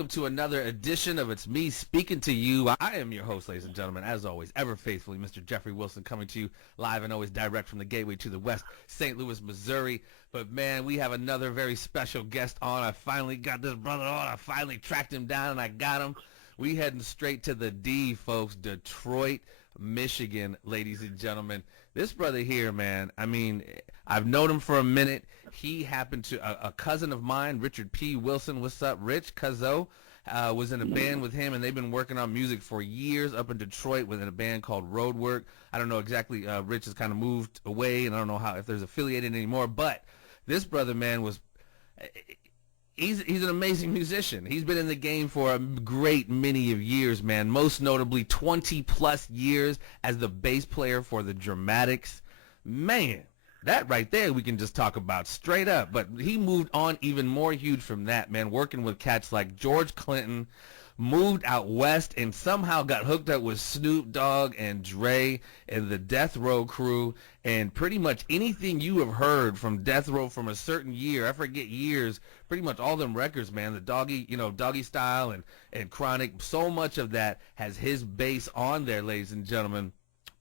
welcome to another edition of It's Me Speaking to You. I am your host, ladies and gentlemen, as always, ever faithfully, Mr. Jeffrey Wilson, coming to you live and always direct from the Gateway to the West, St. Louis, Missouri. But, man, we have another very special guest on. I finally got this brother on. I finally tracked him down, and I got him. We heading straight to the D, folks, Detroit, Michigan, ladies and gentlemen. This brother here, man, I mean, I've known him for a minute. He happened to, a cousin of mine, Richard P. Wilson, what's up, Rich? Cuzzo, was in a band with him, and they've been working on music for years up in Detroit within a band called Roadwork. I don't know exactly, Rich has kind of moved away, and I don't know if there's affiliated anymore, but this brother, man, he's an amazing musician. He's been in the game for a great many of years, man, most notably 20-plus years as the bass player for the Dramatics. Man, that right there we can just talk about straight up. But he moved on even more huge from that, man, working with cats like George Clinton, moved out west and somehow got hooked up with Snoop Dogg and Dre and the Death Row crew, and pretty much anything you have heard from Death Row from a certain year, I forget years, pretty much all them records, man, the Doggy Style and Chronic, so much of that has his bass on there, ladies and gentlemen.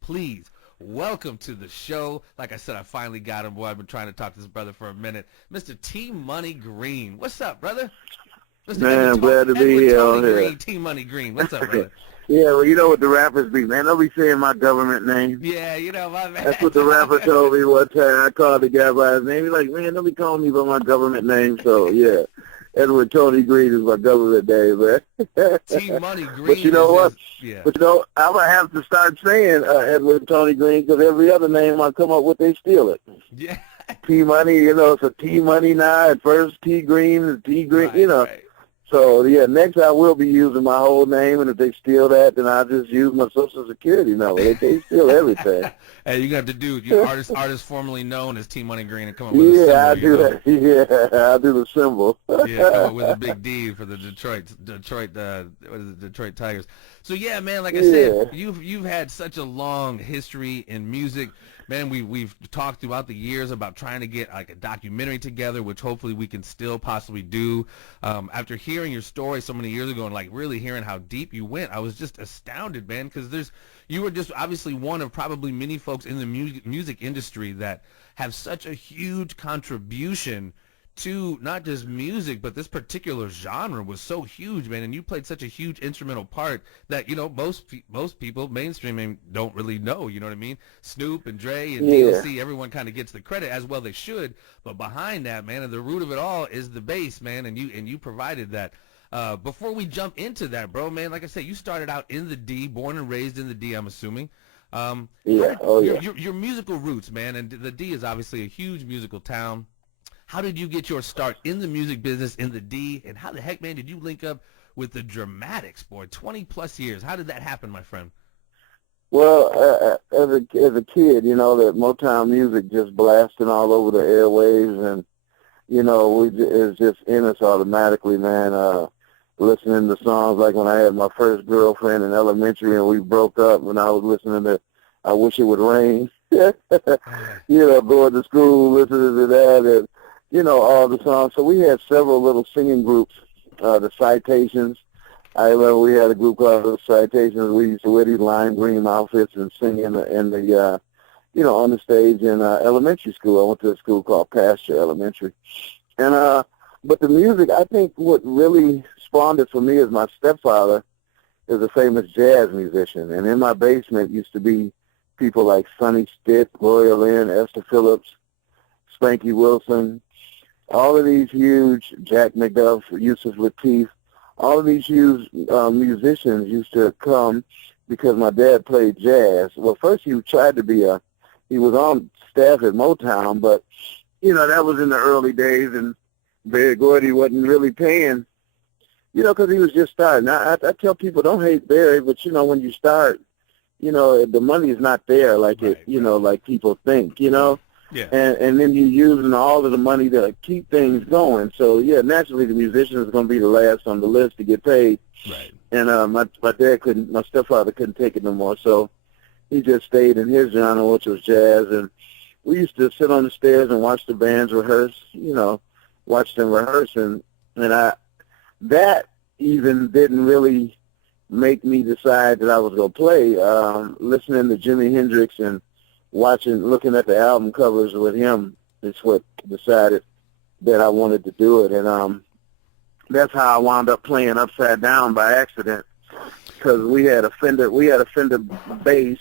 Please welcome to the show. Like I said, I finally got him. Boy, I've been trying to talk to this brother for a minute. Mr. T Money Green. What's up, brother? Mr. Man, I'm glad to be here on here. T Money Green. What's up, brother? Yeah, well, you know what the rappers be, man. Don't be saying my government name. Yeah, you know, my man. That's what the rapper told me one time. I called the guy by his name. He's like, man, don't be calling me by my government name. So, yeah, Edward Tony Green is my government name, man. T Money Green. But you know what? Yeah. But you know, I'm going to have to start saying Edward Tony Green, because every other name I come up with, they steal it. Yeah. T Money, you know, it's a T Money now. At first, T Green, T Green, Right, you know. right. So, yeah, next I will be using my whole name, and if they steal that, then I'll just use my Social Security number. They can't steal everything. Hey, you got to do artist formerly known as T Money Green and come up with a symbol. Yeah, I do that. Yeah, I'll do the symbol. Yeah, come up with a big D for the Detroit, what is it, Detroit Tigers. So yeah, man, like I said, you've had such a long history in music. Man, we've talked throughout the years about trying to get like a documentary together, which hopefully we can still possibly do. After hearing your story so many years ago and like really hearing how deep you went, I was just astounded, man, because you were just obviously one of probably many folks in the music industry that have such a huge contribution to not just music, but this particular genre was so huge, man, and you played such a huge instrumental part that, you know, most people mainstream don't really know, you know what I mean? Snoop and Dre and DLC, everyone kind of gets the credit, as well they should, but behind that, man, and the root of it all is the bass, man, and you provided that. Before we jump into that, bro, man, like I said, you started out in the D, born and raised in the D, I'm assuming. Your musical roots, man, and the D is obviously a huge musical town. How did you get your start in the music business in the D, and how the heck, man, did you link up with the Dramatics, boy? 20-plus years. How did that happen, my friend? Well, as a kid, you know, that Motown music just blasting all over the airwaves, and, you know, it's just in us automatically, man. Listening to songs like when I had my first girlfriend in elementary and we broke up, when I was listening to I Wish It Would Rain, you know, going to school, listening to that, and, you know, all the songs. So we had several little singing groups, the Citations. I remember we had a group called the Citations. We used to wear these lime green outfits and sing in the you know, on the stage in elementary school. I went to a school called Pasture Elementary. And, but the music, I think what really spawned it for me is my stepfather is a famous jazz musician. And in my basement used to be people like Sonny Stitt, Gloria Lynn, Esther Phillips, Spanky Wilson, all of these huge, Jack McDuff, Yusuf Lateef, all of these huge musicians used to come because my dad played jazz. Well, first he tried to be he was on staff at Motown, but, you know, that was in the early days, and Barry Gordy wasn't really paying, you know, because he was just starting. I tell people, don't hate Barry, but, you know, when you start, you know, the money is not there like like people think, you know. Yeah. And then you're using all of the money to keep things going. So, yeah, naturally the musician is going to be the last on the list to get paid. Right. And my stepfather couldn't take it no more, so he just stayed in his genre, which was jazz. And we used to sit on the stairs and watch the bands rehearse, you know, watch them rehearse. And that even didn't really make me decide that I was going to play. Listening to Jimi Hendrix and looking at the album covers with him is what decided that I wanted to do it. And that's how I wound up playing Upside Down by accident, because we had a Fender bass,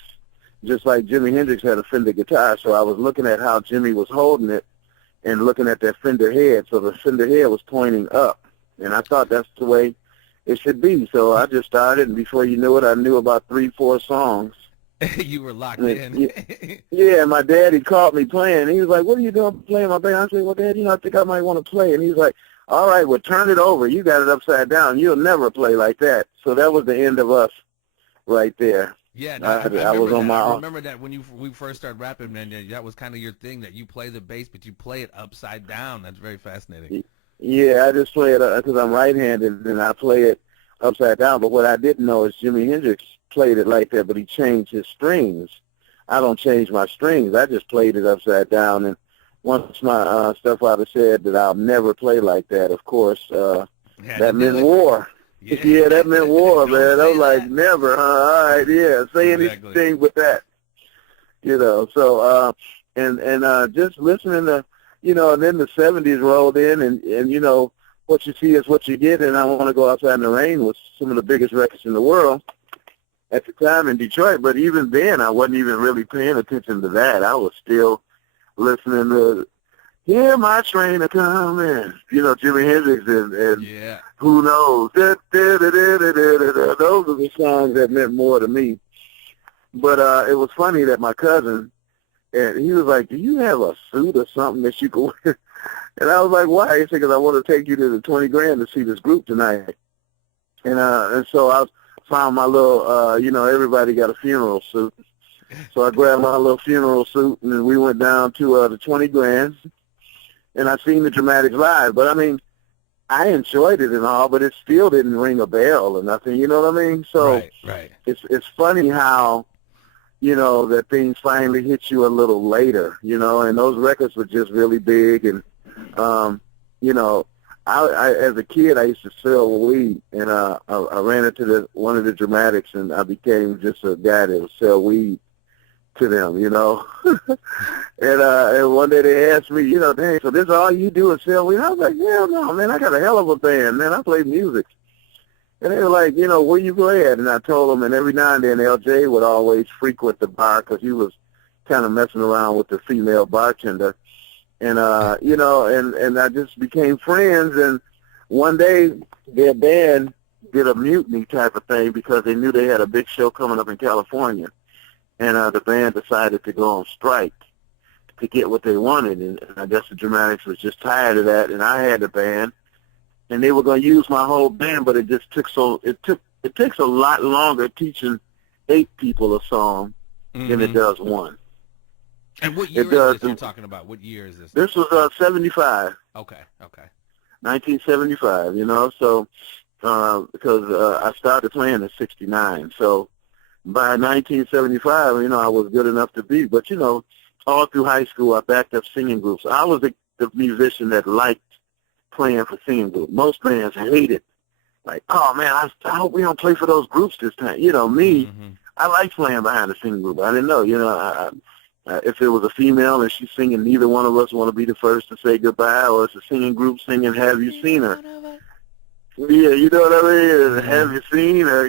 just like Jimi Hendrix had a Fender guitar. So I was looking at how Jimmy was holding it and looking at that Fender head. So the Fender head was pointing up, and I thought that's the way it should be. So I just started, and before you knew it, I knew about 3-4 songs. You were locked in. Yeah, my daddy caught me playing. He was like, "What are you doing playing my bass?" I said, "Well, Dad, I think I might want to play." And he's like, "All right, well, turn it over. You got it upside down. You'll never play like that." So that was the end of us right there. Yeah, I was on my own. I remember that when we first started rapping, man. That was kind of your thing, that you play the bass, but you play it upside down. That's very fascinating. Yeah, I just play it because I'm right-handed, and I play it upside down. But what I didn't know is Jimi Hendrix played it like that, but he changed his strings. I don't change my strings. I just played it upside down. And once my stepfather said that I'll never play like that, of course, that meant war. Yeah, that meant war, man. I was like, never, huh? All right, yeah, say anything but that. So, and just listening to, and then the 70s rolled in, and what you see is what you get, and I Want to Go Outside in the Rain was some of the biggest records in the world at the time in Detroit. But even then, I wasn't even really paying attention to that. I was still listening to "Hear My Train a Comin'," Jimi Hendrix and Who Knows. Those are the songs that meant more to me. But it was funny that my cousin, and he was like, "Do you have a suit or something that you could wear?" And I was like, "Why?" He said, "Because I want to take you to the 20 Grand to see this group tonight." And so I found my little, everybody got a funeral suit. So I grabbed my little funeral suit, and then we went down to the 20 Grand, and I seen the Dramatics live. But, I mean, I enjoyed it and all, but it still didn't ring a bell or nothing, you know what I mean? So right. It's funny how, that things finally hit you a little later, and those records were just really big. And, I as a kid, I used to sell weed, and I ran into one of the Dramatics, and I became just a guy that would sell weed to them, and one day they asked me, "Dang, so this is all you do is sell weed?" I was like, "Hell no, man, I got a hell of a band, man. I play music." And they were like, "Where you play at?" And I told them, and every now and then LJ would always frequent the bar because he was kind of messing around with the female bartender. And, and I just became friends. And one day their band did a mutiny type of thing because they knew they had a big show coming up in California. And the band decided to go on strike to get what they wanted. And I guess the Dramatics was just tired of that. And I had a band, and they were going to use my whole band, but it takes a lot longer teaching 8 people a song than it does one. And what year is this you're talking about? What year is this? This was 75. Okay. 1975, so because I started playing in 69. So by 1975, I was good enough to be. But, all through high school, I backed up singing groups. I was the musician that liked playing for singing groups. Most bands hated, like, "Oh, man, I hope we don't play for those groups this time." Me, I like playing behind a singing group. I didn't know, if it was a female and she's singing "Neither One of Us Want to Be the First to Say Goodbye," or it's a singing group singing "Have You Seen Her?" Yeah, you know what I mean? "Have You Seen Her?"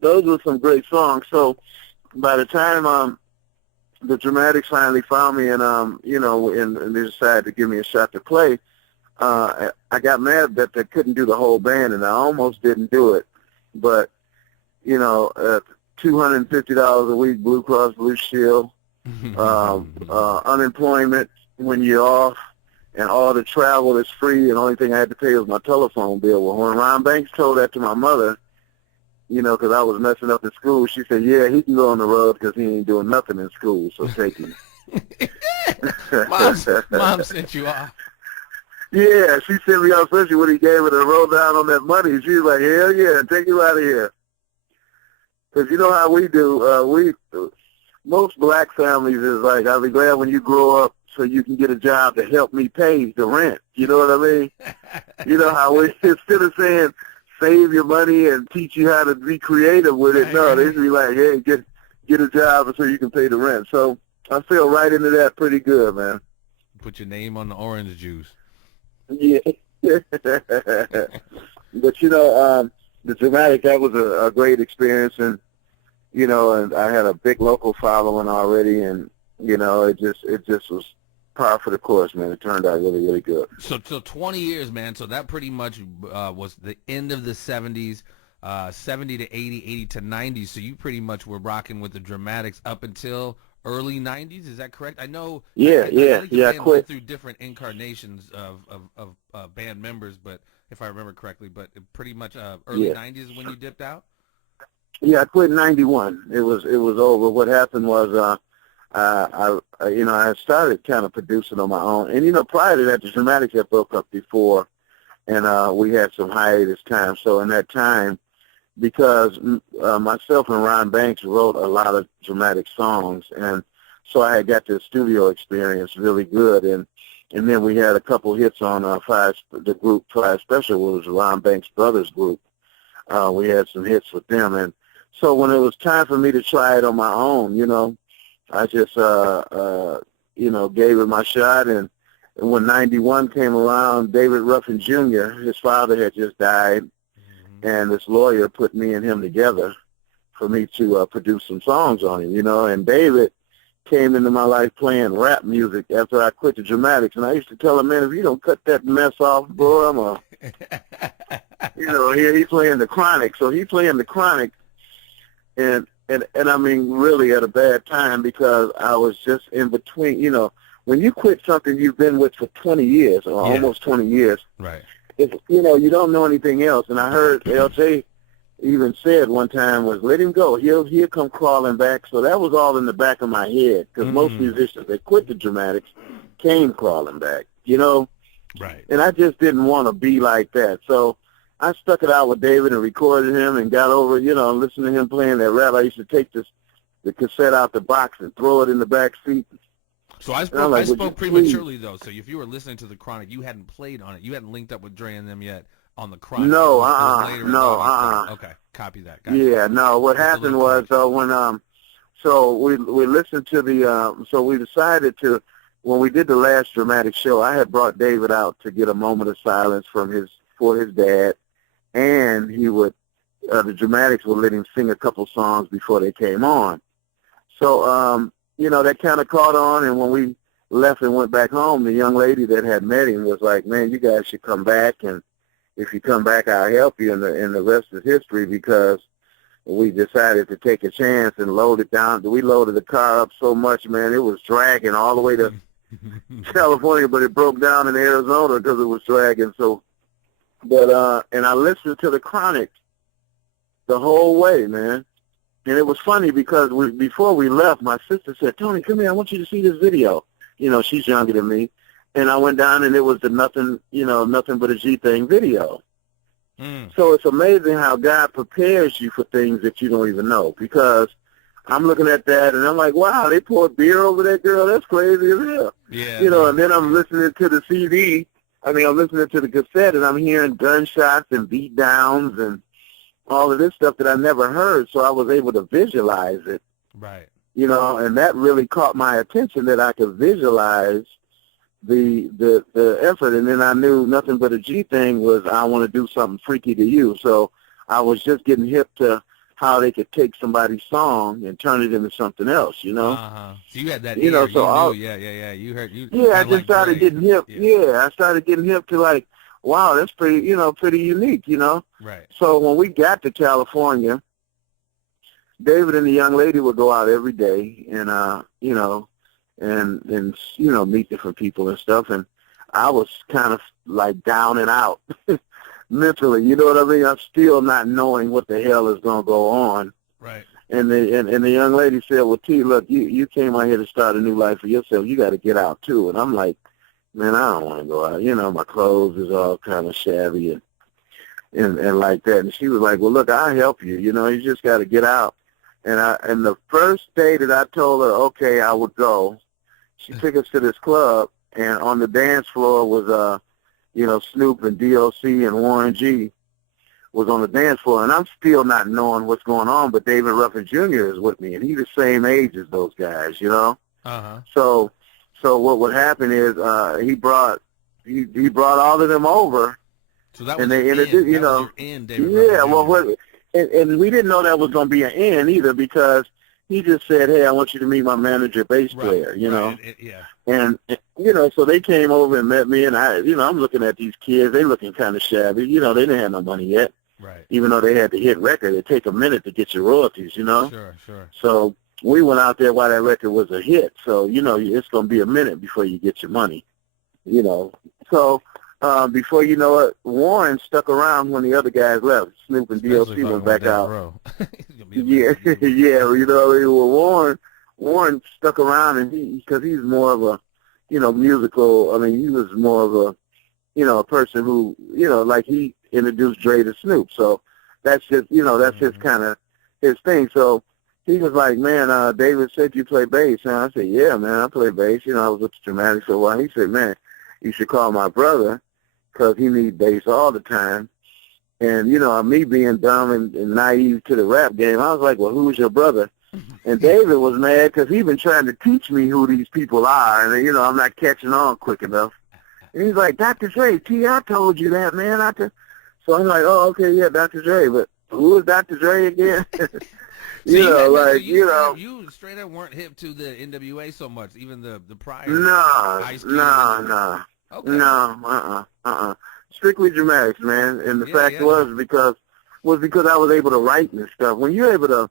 Those were some great songs. So by the time the Dramatics finally found me and, and they decided to give me a shot to play, I got mad that they couldn't do the whole band, and I almost didn't do it. But, $250 a week, Blue Cross Blue Shield, unemployment when you're off, and all the travel is free, and the only thing I had to pay was my telephone bill. Well, when Ron Banks told that to my mother, because I was messing up in school, she said, "Yeah, he can go on the road because he ain't doing nothing in school, so take him." Mom sent you off. Yeah, she sent me off, especially when he gave her the roll down on that money. She was like, "Hell yeah, take you out of here." Because you know how we do. Most black families is like, "I'll be glad when you grow up so you can get a job to help me pay the rent." You know what I mean? You know how we, instead of saying save your money and teach you how to be creative with it. No, they be like, hey, get a job so you can pay the rent. So I fell right into that pretty good, man. Put your name on the orange juice. Yeah. But, you know, the Dramatic, that was a great experience. And, you know, and I had a big local following already. And, you know, it just was par for the course, man. It turned out really, really good. So 20 years, man. So that pretty much was the end of the 70s, 70 to 80, 80 to 90. So you pretty much were rocking with the Dramatics up until early 90s. Is that correct? I know. Yeah, I quit. went through different incarnations of band members, but if I remember correctly, but pretty much early 90s is when you dipped out. Yeah, I quit in 91. It was over. What happened was I had started kind of producing on my own. And, you know, prior to that, the Dramatics had broke up before, and we had some hiatus time. So in that time, because myself and Ron Banks wrote a lot of dramatic songs, and so I had got the studio experience really good. And then we had a couple hits on the group Fire Special, which was Ron Banks' brothers group. We had some hits with them. And so when it was time for me to try it on my own, you know, I just, you know, gave it my shot. And when 91 came around, David Ruffin Jr., his father had just died, and this lawyer put me and him together for me to produce some songs on him, you know. And David came into my life playing rap music after I quit the Dramatics. And I used to tell him, man, if you don't cut that mess off, bro, I'm a, you know, here he's playing the Chronic. So he playing the Chronic, and I mean, really at a bad time, because I was just in between. You know, when you quit something you've been with for 20 years or almost 20 years, right? It's, you know, you don't know anything else. And I heard LJ even said one time was, let him go. He'll come crawling back. So that was all in the back of my head, because most musicians that quit the Dramatics came crawling back, you know. Right. And I just didn't want to be like that. So I stuck it out with David and recorded him and got over, you know, listening to him playing that rap. I used to take the cassette out the box and throw it in the back seat. So I spoke prematurely, though. So if you were listening to the Chronic, you hadn't played on it. You hadn't linked up with Dre and them yet on the Chronic. No, Okay, copy that. Gotcha. Yeah, no. What happened was when so we listened to the so we decided to, when we did the last Dramatic show, I had brought David out to get a moment of silence for his dad, and he would the Dramatics would let him sing a couple songs before they came on. So you know, that kind of caught on, and when we left and went back home, the young lady that had met him was like, man, you guys should come back, and if you come back, I'll help you, and the rest is history, because we decided to take a chance and load it down. We loaded the car up so much, man, it was dragging all the way to California, but it broke down in Arizona because it was dragging. So, but and I listened to the Chronic the whole way, man. And it was funny because before we left, my sister said, Tony, come here, I want you to see this video. You know, she's younger than me. And I went down, and it was the Nothing But a G Thing video. So it's amazing how God prepares you for things that you don't even know, because I'm looking at that, and I'm like, wow, they poured beer over that girl. That's crazy as hell. Yeah. You know, and then I'm listening to the CD. I'm listening to the cassette, and I'm hearing gunshots and beat downs and all of this stuff that I never heard, so I was able to visualize it. Right. You know, and that really caught my attention, that I could visualize the effort. And then I knew Nothing But a G Thing was, I want to do something freaky to you. So I was just getting hip to how they could take somebody's song and turn it into something else, you know. So you had that you ear, know, so you heard. I just started getting hip. Yeah, I started getting hip to, like, wow, that's pretty unique, you know. Right. So when we got to California, David and the young lady would go out every day, and you know, and you know, meet different people and stuff. And I was kind of like down and out mentally, you know what I mean? I'm still not knowing what the hell is going to go on. Right. And the young lady said, well, T, look, you came out here to start a new life for yourself. You got to get out too. And I'm like, man, I don't want to go out. You know, my clothes is all kind of shabby and like that. And she was like, well, look, I'll help you. You know, you just got to get out. And the first day that I told her, okay, I would go, she took us to this club, and on the dance floor was, you know, Snoop and DOC and Warren G. was on the dance floor, and I'm still not knowing what's going on, but David Ruffin Jr. is with me, and he's the same age as those guys, you know? Uh-huh. So what would happen is he brought all of them over, So that was and they your introduced, end. you That was know. your end, David Yeah, Ruffin well, Jr. and we didn't know that was going to be an end either, because he just said, hey, I want you to meet my manager, bass player, you know. Yeah. And, you know, so they came over and met me, and I'm looking at these kids. They looking kind of shabby. You know, they didn't have no money yet. Right. Even though they had the hit record, it take a minute to get your royalties, you know. Sure. So we went out there while that record was a hit. So, you know, it's going to be a minute before you get your money, you know. So before you know it, Warren stuck around when the other guys left. Snoop and Especially DLC went talking back about out. Death Row. Yeah, yeah, you know, well, Warren stuck around, and because he's more of a, you know, musical. I mean, he was more of a, you know, a person who, you know, like he introduced Dre to Snoop. So that's just, you know, that's his kind of his thing. So he was like, man, David said you play bass, and I said, yeah, man, I play bass. You know, I was with the Dramatics for a while. He said, man, you should call my brother, because he needs bass all the time. And, you know, me being dumb and naive to the rap game, I was like, well, who's your brother? And David was mad because he'd been trying to teach me who these people are, and, you know, I'm not catching on quick enough. And he's like, Dr. Dre, I told you that, man. So I'm like, oh, okay, yeah, Dr. Dre, but who is Dr. Dre again? You straight up weren't hip to the NWA so much, even the prior. No. Okay. No, strictly Dramatics, man. And the fact was because I was able to write and stuff. When you're able to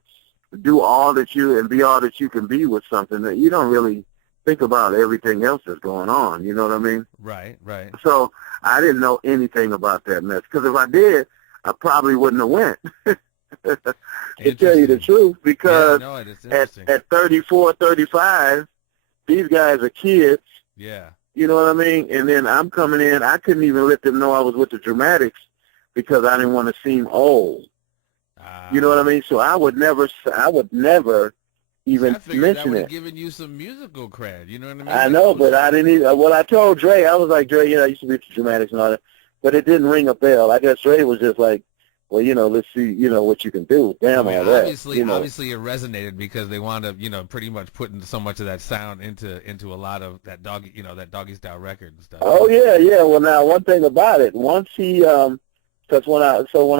do all that you and be all that you can be with something, that you don't really think about everything else that's going on. You know what I mean? Right. So I didn't know anything about that mess, because if I did, I probably wouldn't have went. To tell you the truth, because at 34, 35, these guys are kids. Yeah. You know what I mean? And then I'm coming in. I couldn't even let them know I was with the Dramatics because I didn't want to seem old. You know what I mean? So I would never even mention that it. Giving you some musical cred. You know what I mean? I know, but I didn't even. Well, I told Dre, I was like, Dre, you know, I used to be with the Dramatics and all that, but it didn't ring a bell. I guess Dre was just like, well, you know, let's see, you know, what you can do. Damn, all that. Obviously, obviously it resonated because they wound up, you know, pretty much putting so much of that sound into a lot of that doggy, you know, that Doggy Style record and stuff. Oh yeah. Well, now one thing about it, once he, because when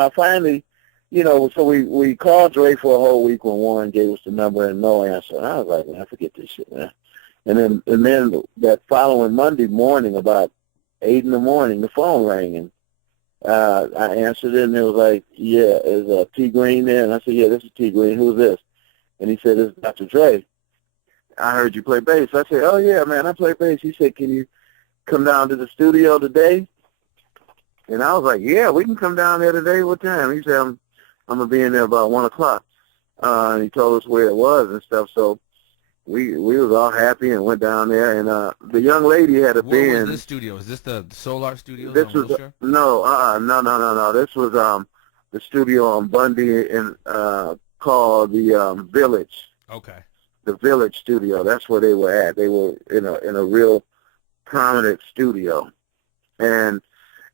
I finally, you know, so we called Dre for a whole week when Warren gave us the number and no answer. And I was like, man, forget this shit, man. And then that following Monday morning, about 8 a.m, the phone rang, and I answered it, and it was like, yeah, is T Green there? And I said, yeah, this is T Green. Who's this? And he said, it's Dr. Dre. I heard you play bass. I said, oh, yeah, man, I play bass. He said, can you come down to the studio today? And I was like, yeah, we can come down there today. What time? He said, I'm going to be in there about 1 o'clock. And he told us where it was and stuff. So we was all happy and went down there. And the young lady had a Benz. Where was this studio? Is this the Solar Studios? This was no. This was the studio on Bundy and called the Village. Okay. The Village Studio. That's where they were at. They were in a real prominent studio, and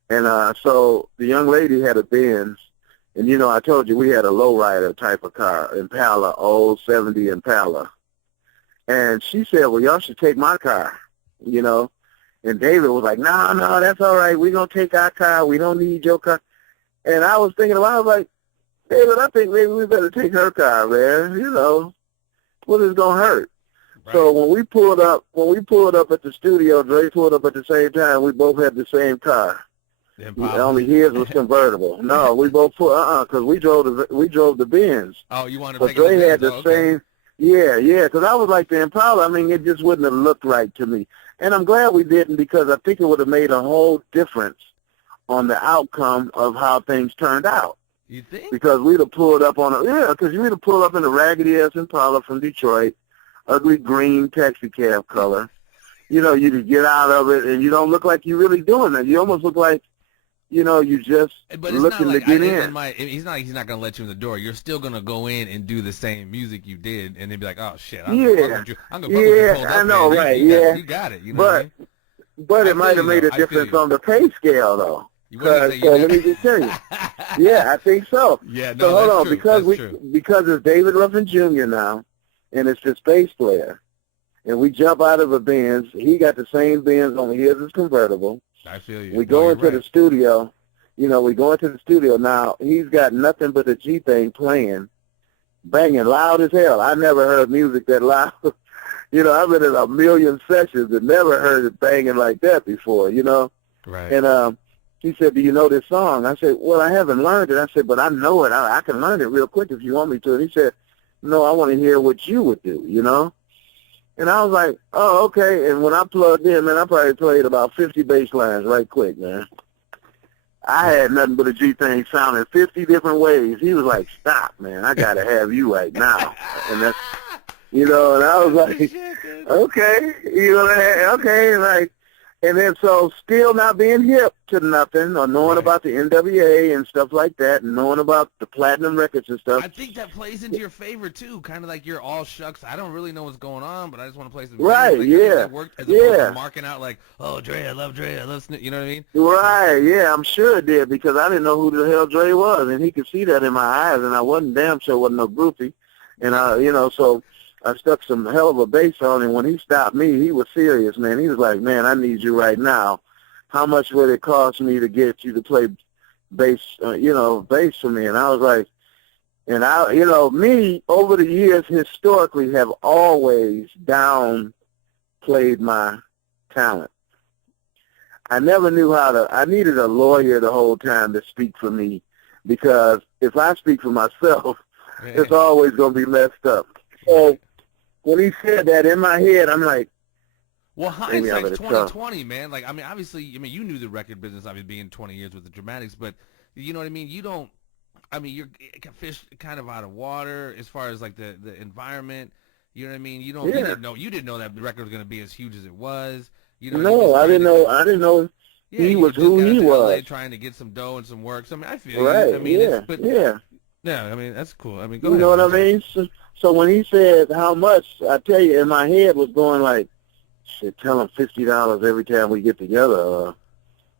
so the young lady had a Benz, and you know I told you we had a lowrider type of car, Impala, old '70 Impala, and she said, well, y'all should take my car, you know. And David was like, no, that's all right. We're going to take our car. We don't need your car. And I was thinking, I was like, David, I think maybe we better take her car, man. You know, what is going to hurt? Right. So when we pulled up at the studio, Dre pulled up at the same time. We both had the same car. Only his was convertible. No, we both because we drove the Benz. Oh, you wanted to make Dre had the same. Yeah, because I was like the Impala. I mean, it just wouldn't have looked right to me. And I'm glad we didn't, because I think it would have made a whole difference on the outcome of how things turned out. You think? Because we'd have pulled up because we'd have pulled up in a raggedy-ass Impala from Detroit, ugly green taxi cab color. You know, you could get out of it, and you don't look like you're really doing that. You almost look like, you know, you just looking to get in. He's not going to let you in the door. You're still going to go in and do the same music you did, and then be like, oh, shit, I'm going to fuck with you. I know, man. Right, you got it. You know what I mean? But it might have made a difference on the pay scale, though. What do you say? So let me just tell you. Yeah, I think so. Yeah, no, so hold that's on, true. because it's David Ruffin Jr. now, and it's the bass player, and we jump out of a Benz. He got the same Benz, only his is convertible. I feel you. We go into the studio. You know, we go into the studio now. He's got nothing but the G thing playing, banging loud as hell. I never heard music that loud. You know, I've been in a million sessions and never heard it banging like that before. You know, Right. and he said, "Do you know this song?" I said, "Well, I haven't learned it." I said, "But I know it. I can learn it real quick if you want me to." And he said, "No, I want to hear what you would do." You know. And I was like, "Oh, okay." And when I plugged in, man, I probably played about 50 bass lines right quick, man. I had nothing but a G thing sounding 50 different ways. He was like, "Stop, man. I got to have you right now." And that's, you know, and I was like, "Okay." You know, okay, like, and then so still not being hip to nothing or knowing about the NWA and stuff like that and knowing about the platinum records and stuff. I think that plays into your favor too, kind of like you're all shucks. I don't really know what's going on, but I just want to play some. Right, like, yeah, that worked as opposed to marking out like, "Oh, Dre, I love Dre, I love Snoop." You know what I mean? Right, yeah, I'm sure it did because I didn't know who the hell Dre was, and he could see that in my eyes, and I wasn't damn sure wasn't no groupie, and you know, so I stuck some hell of a bass on, and when he stopped me, he was serious, man. He was like, "Man, I need you right now. How much would it cost me to get you to play bass, bass for me?" And I was like, and me over the years historically have always downplayed my talent. I never knew I needed a lawyer the whole time to speak for me because if I speak for myself, it's always going to be messed up. So when he said that in my head, I'm like, well, hindsight's 20/20, man. Like, I mean, obviously, you knew the record business, obviously, being 20 years with the Dramatics, but you know what I mean? You don't, I mean, you're fish kind of out of water as far as, like, the environment. You know what I mean? You didn't know that the record was going to be as huge as it was. You know, no, I didn't know he was who he was. LA trying to get some dough and some work. So, I mean, I feel right, you. I mean, yeah, I mean, that's cool. I mean, go ahead. You know what I mean? So when he said how much, I tell you, in my head was going like, shit, tell him $50 every time we get together,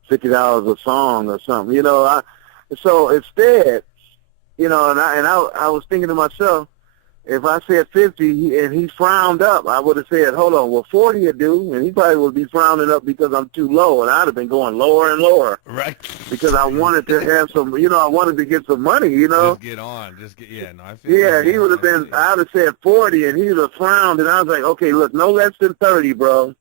$50 a song or something. You know, so instead, you know, and I was thinking to myself, if I said 50 and he frowned up, I would have said, hold on, well, 40 would do, and he probably would be frowning up because I'm too low, and I'd have been going lower and lower. Right. Because I wanted to have some, I wanted to get some money, Just get on. I feel yeah, he would have been, I would have said 40, and he would have frowned, and I was like, okay, look, no less than 30, bro.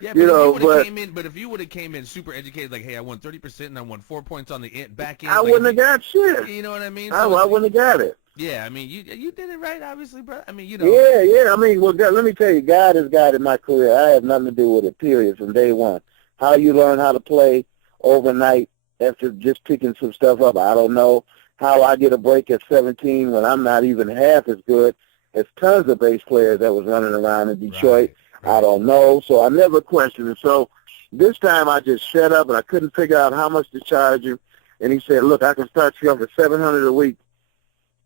Yeah, but if you would have came in super educated, like, hey, I won 30% and I won 4 points on the back end, I wouldn't have got shit. You know what I mean? I wouldn't have got it. Yeah, I mean, you did it right, obviously, bro. I mean, Yeah. I mean, well, God, let me tell you, God is God in my career. I have nothing to do with it, period, from day one. How you learn how to play overnight after just picking some stuff up, I don't know. How I get a break at 17 when I'm not even half as good as tons of bass players that was running around in Detroit. Right. I don't know. So I never questioned it. So this time I just shut up, and I couldn't figure out how much to charge you. And he said, look, I can start you off at $700 a week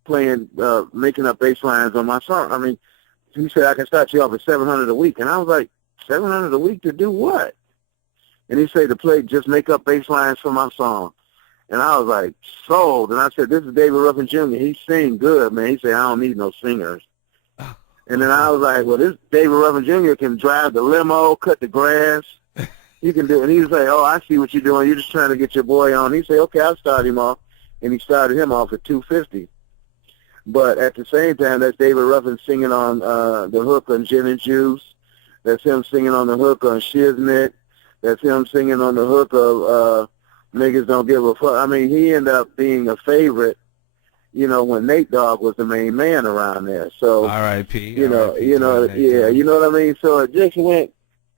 playing, making up bass lines on my song. I mean, he said, I can start you off at $700 a week. And I was like, $700 a week to do what? And he said, just make up bass lines for my song. And I was like, sold. And I said, this is David Ruffin Jr. He sing good, man. He said, I don't need no singers. And then I was like, well, this David Ruffin Jr. can drive the limo, cut the grass. You can do it. And he was like, oh, I see what you're doing. You're just trying to get your boy on. He said, okay, I'll start him off. And he started him off at $250. But at the same time, that's David Ruffin singing on the hook on Gin and Juice. That's him singing on the hook on Shiznit. That's him singing on the hook of Niggas Don't Give a Fuck. I mean, he ended up being a favorite, when Nate Dogg was the main man around there. So R.I.P. You know what I mean? So it just went,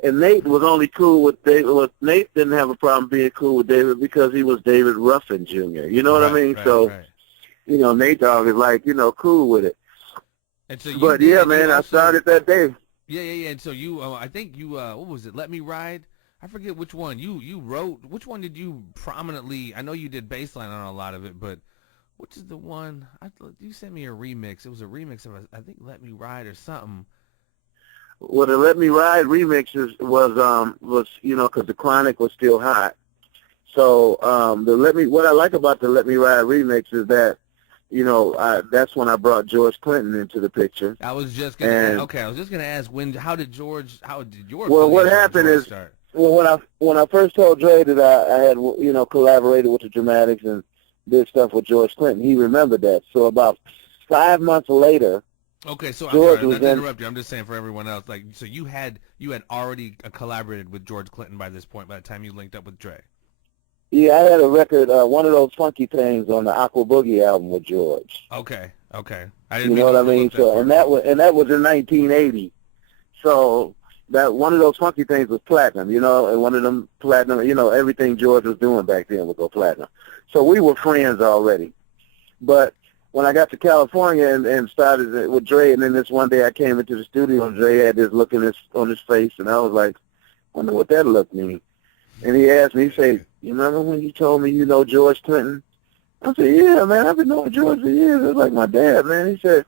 and Nate was only cool with David. Well, Nate didn't have a problem being cool with David because he was David Ruffin Jr. You know what I mean? Nate Dogg is like, cool with it. And so but yeah, man, I started that day. Yeah. And so you, I think you, what was it? Let Me Ride. I forget which one you wrote. Which one did you prominently? I know you did bassline on a lot of it, but which is the one? You sent me a remix. It was a remix of, I think, Let Me Ride or something. Well, the Let Me Ride remix was because the Chronic was still hot. So what I like about the Let Me Ride remix is that, that's when I brought George Clinton into the picture. I was just gonna ask how did your well, what happened is start? Well, when I first told Dre that I had collaborated with the Dramatics and did stuff with George Clinton, he remembered that. So about 5 months later, okay, so George I'm sorry, was not to then, interrupt you. I'm just saying for everyone else, like, so you had already collaborated with George Clinton by this point. By the time you linked up with Dre. Yeah, I had a record, one of those funky things on the Aqua Boogie album with George. Okay. I You know what I mean? So and that was in 1980. So that one of those funky things was platinum, and one of them platinum, everything George was doing back then would go platinum. So we were friends already. But when I got to California and started with Dre, and then this one day I came into the studio and Dre had this look on his face, and I was like, I wonder what that look means. And he asked me, he said, you remember when you told me you know George Clinton? I said, yeah, man, I've been knowing George for years. It's like my dad, man. He said,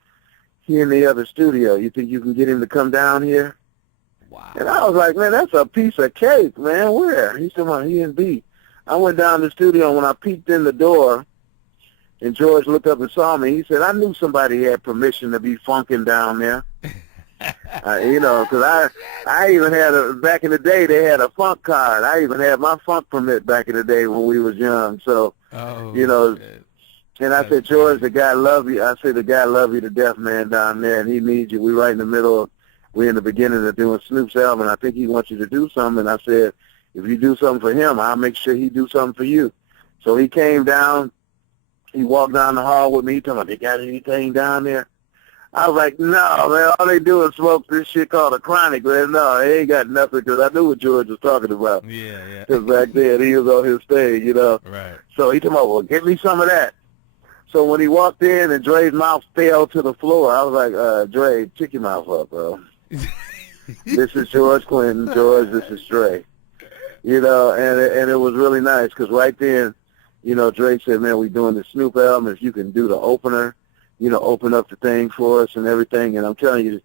he in the other studio. You think you can get him to come down here? Wow. And I was like, man, that's a piece of cake, man. Where? He said, well, he in B. I went down to the studio, and when I peeked in the door, and George looked up and saw me, he said, I knew somebody had permission to be funking down there. Because I even had back in the day, they had a funk card. I even had my funk permit back in the day when we was young. So, shit. And I said, George, the guy love you. I said, the guy love you to death, man, down there, and he needs you. We right in the middle. We're in the beginning of doing Snoop's album, and I think he wants you to do something. And I said, if you do something for him, I'll make sure he do something for you. So he came down. He walked down the hall with me. He told me, they got anything down there? I was like, no, man, all they do is smoke this shit called a chronic, man. No, they ain't got nothing, because I knew what George was talking about. Yeah. Because back then, he was on his stage, Right. So he told me, well, give me some of that. So when he walked in and Dre's mouth fell to the floor, I was like, Dre, pick your mouth up, bro. This is George Clinton. George, this is Dre. And it was really nice, because right then, Dre said, man, we doing the Snoop album. If you can do the opener, open up the thing for us and everything. And I'm telling you,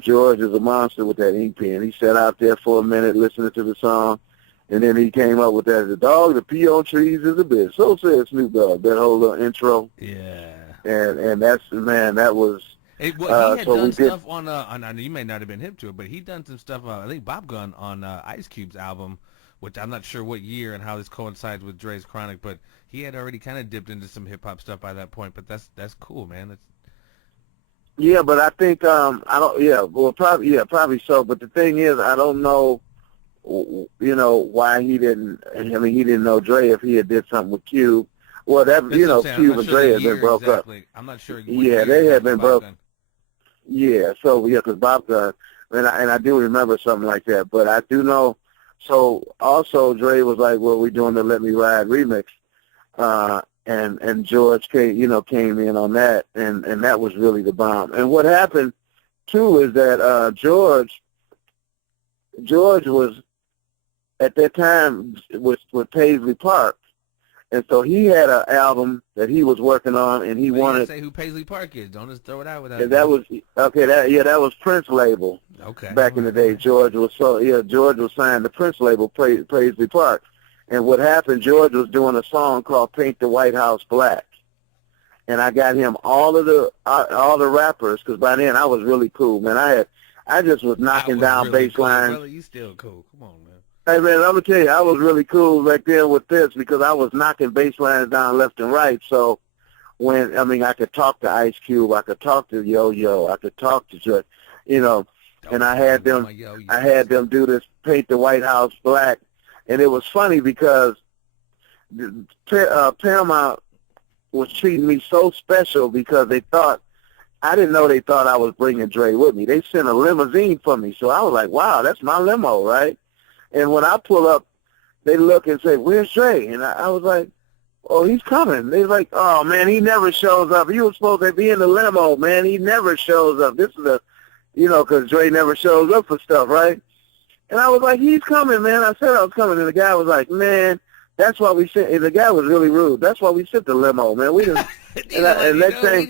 George is a monster with that ink pen. He sat out there for a minute listening to the song, and then he came up with that, the dog, the pee on trees is a bitch. So said Snoop Dogg, that whole little intro. Yeah. And that's, man, that was... He had done stuff on, you may not have been hip to it, but he done some stuff, I think Bob Gunn on Ice Cube's album, which I'm not sure what year and how this coincides with Dre's Chronic, but he had already kind of dipped into some hip-hop stuff by that point, but that's cool, man. Yeah, but I think, probably so, but the thing is, I don't know, why he didn't, he didn't know Dre if he had did something with Cube. Well, Cube and Dre had been broke up. I'm not sure. Yeah, they had been broke. Yeah, so, because Bob Gunn, and I do remember something like that, but I do know, so also Dre was like, well, we're doing the Let Me Ride remix, and George came in on that, and that was really the bomb. And what happened, too, is that George was, at that time, with Paisley Park, and so he had an album that he was working on, and he wanted... say who Paisley Park is. Don't just throw it out without... And that was Prince label. Okay. Back in the day, George was signed to Prince label, Paisley Park. And what happened, George was doing a song called Paint the White House Black. And I got him all the rappers, because by then I was really cool, man. I just was knocking down really bass lines. Brother, you still cool. Come on, man. Hey, man, I'm going to tell you, I was really cool back then with this, because I was knocking bass lines down left and right. So I could talk to Ice Cube, I could talk to Yo-Yo, I could talk to George, and I had them do this Paint the White House Black. And it was funny because Paramount was treating me so special, because I didn't know they thought I was bringing Dre with me. They sent a limousine for me. So I was like, wow, that's my limo, right? And when I pull up, they look and say, where's Dre? And I was like, oh, he's coming. They're like, oh, man, he never shows up. He was supposed to be in the limo, man. He never shows up. This is because Dre never shows up for stuff, right? And I was like, he's coming, man. I said I was coming. And the guy was like, man, that's why we sent. And the guy was really rude. That's why we sent the limo, man. We didn't. and next thing,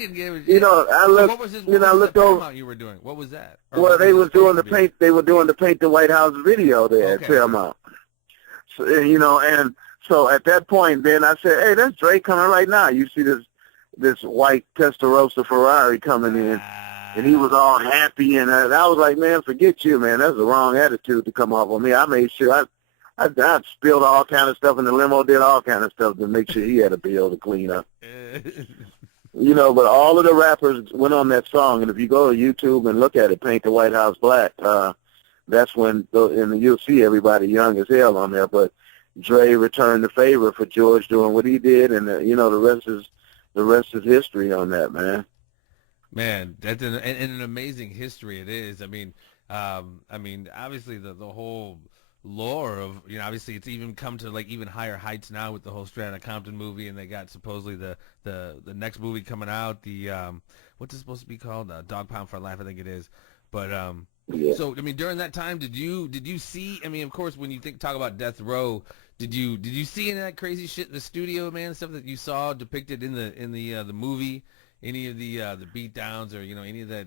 I looked. I looked over. You were doing. What was that? Well, they was doing the paint. They were doing the Paint the White House video there at Paramount. So, and so at that point, then I said, hey, that's Dre coming right now. You see this white Testarossa Ferrari coming in, and he was all happy, and I was like, man, forget you, man. That's the wrong attitude to come off on me. I made sure I spilled all kind of stuff in the limo, did all kind of stuff to make sure he had a bill to clean up. You know, but all of the rappers went on that song, and if you go to YouTube and look at it, Paint the White House Black, that's when, and you'll see everybody young as hell on there, but Dre returned the favor for George doing what he did, and, you know, the rest is history on that, man. Man, that's an amazing history it is. I mean, obviously the whole lore of, you know, obviously it's even come to like even higher heights now with the whole Straight Outta Compton movie, and they got supposedly the next movie coming out, the what's it supposed to be called, Dog Pound for Life, I think it is. But Yeah. so I mean, during that time, did you see, I mean, of course, when you talk about Death Row, did you see any of that crazy shit in the studio, man, stuff that you saw depicted in the movie, any of the beat downs, or, you know, any of that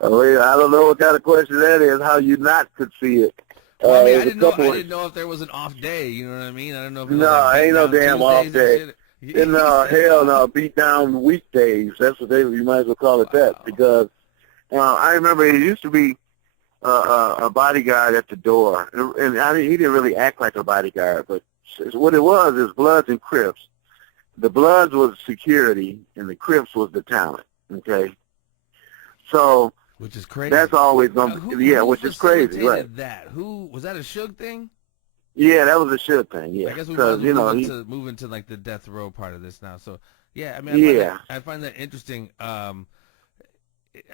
Oh, yeah, I don't know what kind of question that is, how you not could see it. Well, I mean, I didn't know if there was an off day. You know what I mean? I don't know if it was No, like ain't no beat down damn off Tuesdays day. No, hell no, beat down weekdays. That's what you might as well call it that, because I remember it used to be a bodyguard at the door, and I mean, he didn't really act like a bodyguard, but what it was is Bloods and Crips. The Bloods was security, and the Crips was the talent. Okay, so which is crazy. that's always going to be, which is crazy, right? Who was that? A Suge thing? Yeah, that was a Suge thing. Yeah, I guess we move into like the Death Row part of this now. So yeah, I mean, I find that interesting.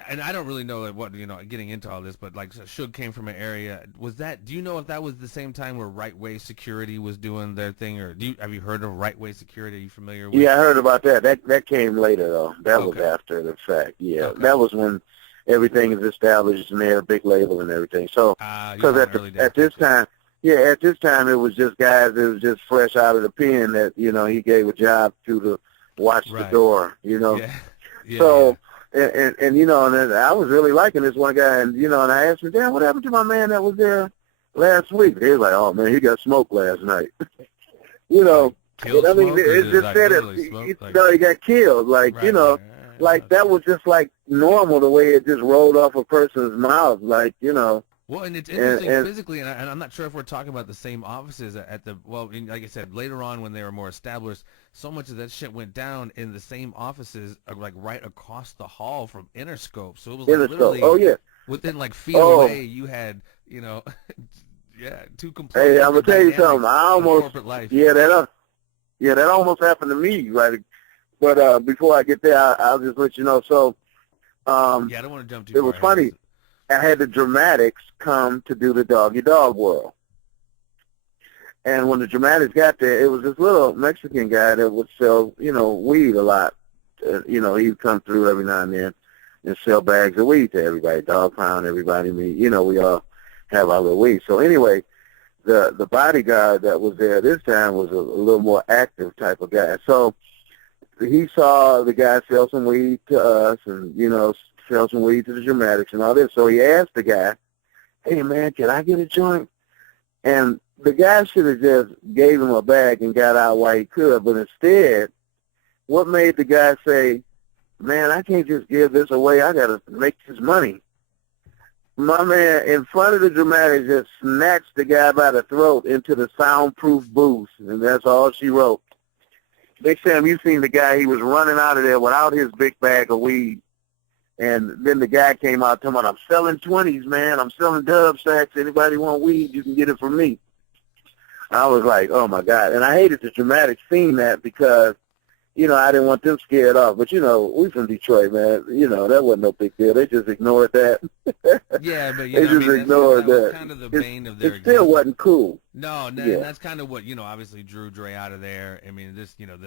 And I don't really know what, you know, getting into all this, but like Suge came from an area. Do you know if that was the same time where Right Way Security was doing their thing, or have you heard of Right Way Security? Are you familiar with? Yeah, I heard about that. That came later though. That was after the fact. Yeah, that was when everything is established and they had a big label and everything. So because at this time, it was just guys that was just fresh out of the pen that, you know, he gave a job to watch the door. You know, so. And you know, and I was really liking this one guy, and, you know, and I asked him, damn, what happened to my man that was there last week? He was like, oh, man, he got smoked last night. You know, I mean, it just said he got killed. Like, you know, like that was just like normal, the way it just rolled off a person's mouth, like, you know. Well, and it's interesting physically, and I'm not sure if we're talking about the same offices at the, well, like I said, later on when they were more established, so much of that shit went down in the same offices, like right across the hall from Interscope. So it was like literally within like feet away, you had, you know, two complete. Hey, I'm gonna tell you something. I almost, corporate life. that almost happened to me, right? But before I get there, I'll just let you know. So, I don't want to jump too far. It was funny. I had the Dramatics come to do the Doggy Dog World. And when the Dramatics got there, it was this little Mexican guy that would sell, you know, weed a lot. You know, he'd come through every now and then and sell bags of weed to everybody, Dog Pound, everybody. You know, we all have our little weed. So anyway, the bodyguard that was there this time was a little more active type of guy. So he saw the guy sell some weed to us and, you know, sell some weed to the Dramatics and all this. So he asked the guy, hey, man, can I get a joint? And the guy should have just gave him a bag and got out while he could. But instead, what made the guy say, man, I can't just give this away. I got to make this money. My man, in front of the Dramatics, just snatched the guy by the throat into the soundproof booth. And that's all she wrote. Big Sam, you seen the guy, he was running out of there without his big bag of weed. And then the guy came out talking about, I'm selling 20s, man. I'm selling dub sacks. Anybody want weed, you can get it from me. I was like, oh, my God. And I hated the Dramatics seeing that because, you know, I didn't want them scared off. But, you know, we from Detroit, man. You know, that wasn't no big deal. They just ignored that. Yeah, but, they just ignored that. Was kind of the bane of their it still wasn't cool. No, and that's kind of what, you know, obviously drew Dre out of there. I mean, this, you know,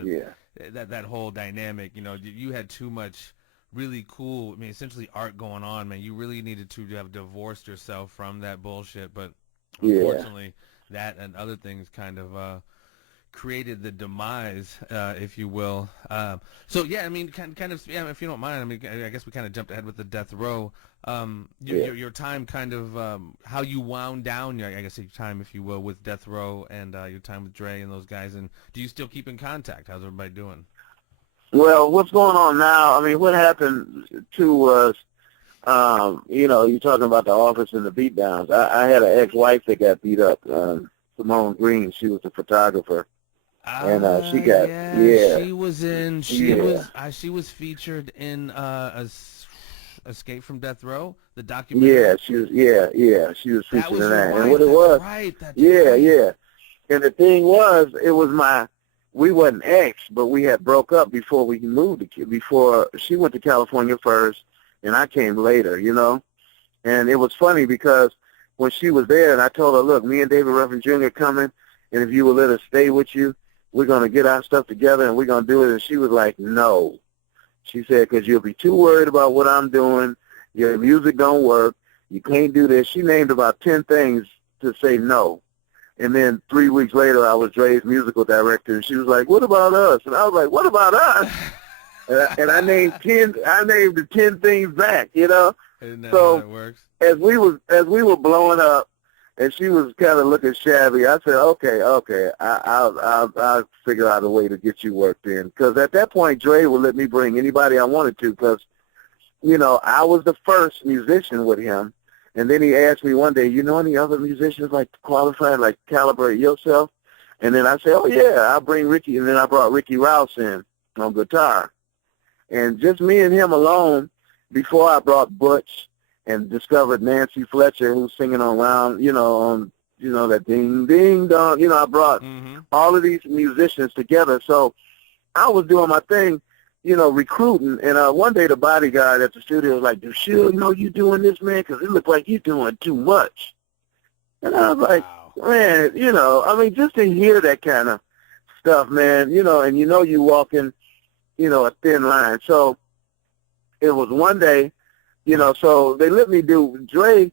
that whole dynamic, you know, you had too much really cool, I mean, essentially art going on, man. You really needed to have divorced yourself from that bullshit, but unfortunately, that and other things kind of created the demise, if you will. So yeah, I mean, kind of, yeah, if you don't mind, I mean, I guess we kind of jumped ahead with the Death Row. Your time, kind of, how you wound down, I guess, your time, if you will, with Death Row and your time with Dre and those guys. And do you still keep in contact? How's everybody doing? Well, what's going on now? I mean, what happened too was, you're talking about the office and the beatdowns. I had an ex-wife that got beat up, Simone Green. She was a photographer, and she got She was in. She was featured in Escape from Death Row, the documentary. Yeah, she was. She was featured in that. Wife. And what it That's was, right. That's yeah, right. yeah. And the thing was, it was we wasn't ex, but we had broke up before we moved. Before she went to California first, and I came later, And it was funny because when she was there, and I told her, look, me and David Ruffin Jr. coming, and if you will let us stay with you, we're going to get our stuff together, and we're going to do it. And she was like, no. She said, because you'll be too worried about what I'm doing. Your music don't work. You can't do this. She named about 10 things to say no. And then 3 weeks later, I was Dre's musical director, and she was like, what about us? And I was like, what about us? and I named the 10 things back, Isn't that how it works? As we were blowing up, and she was kind of looking shabby, I said, okay, I'll figure out a way to get you worked in. Because at that point, Dre would let me bring anybody I wanted to because, I was the first musician with him. And then he asked me one day, you know any other musicians like qualified, like Calibrate Yourself? And then I said, oh, yeah, I'll bring Ricky. And then I brought Ricky Rouse in on guitar. And just me and him alone, before I brought Butch and discovered Nancy Fletcher, who's singing on Round, on that ding, ding, dong. I brought all of these musicians together. So I was doing my thing, recruiting. And one day the bodyguard at the studio was like, Dushil, you doing this, man? Because it looked like you're doing too much. And I was like, man, just to hear that kind of stuff, man, and you walking, a thin line. So it was one day, so they let me do, Dre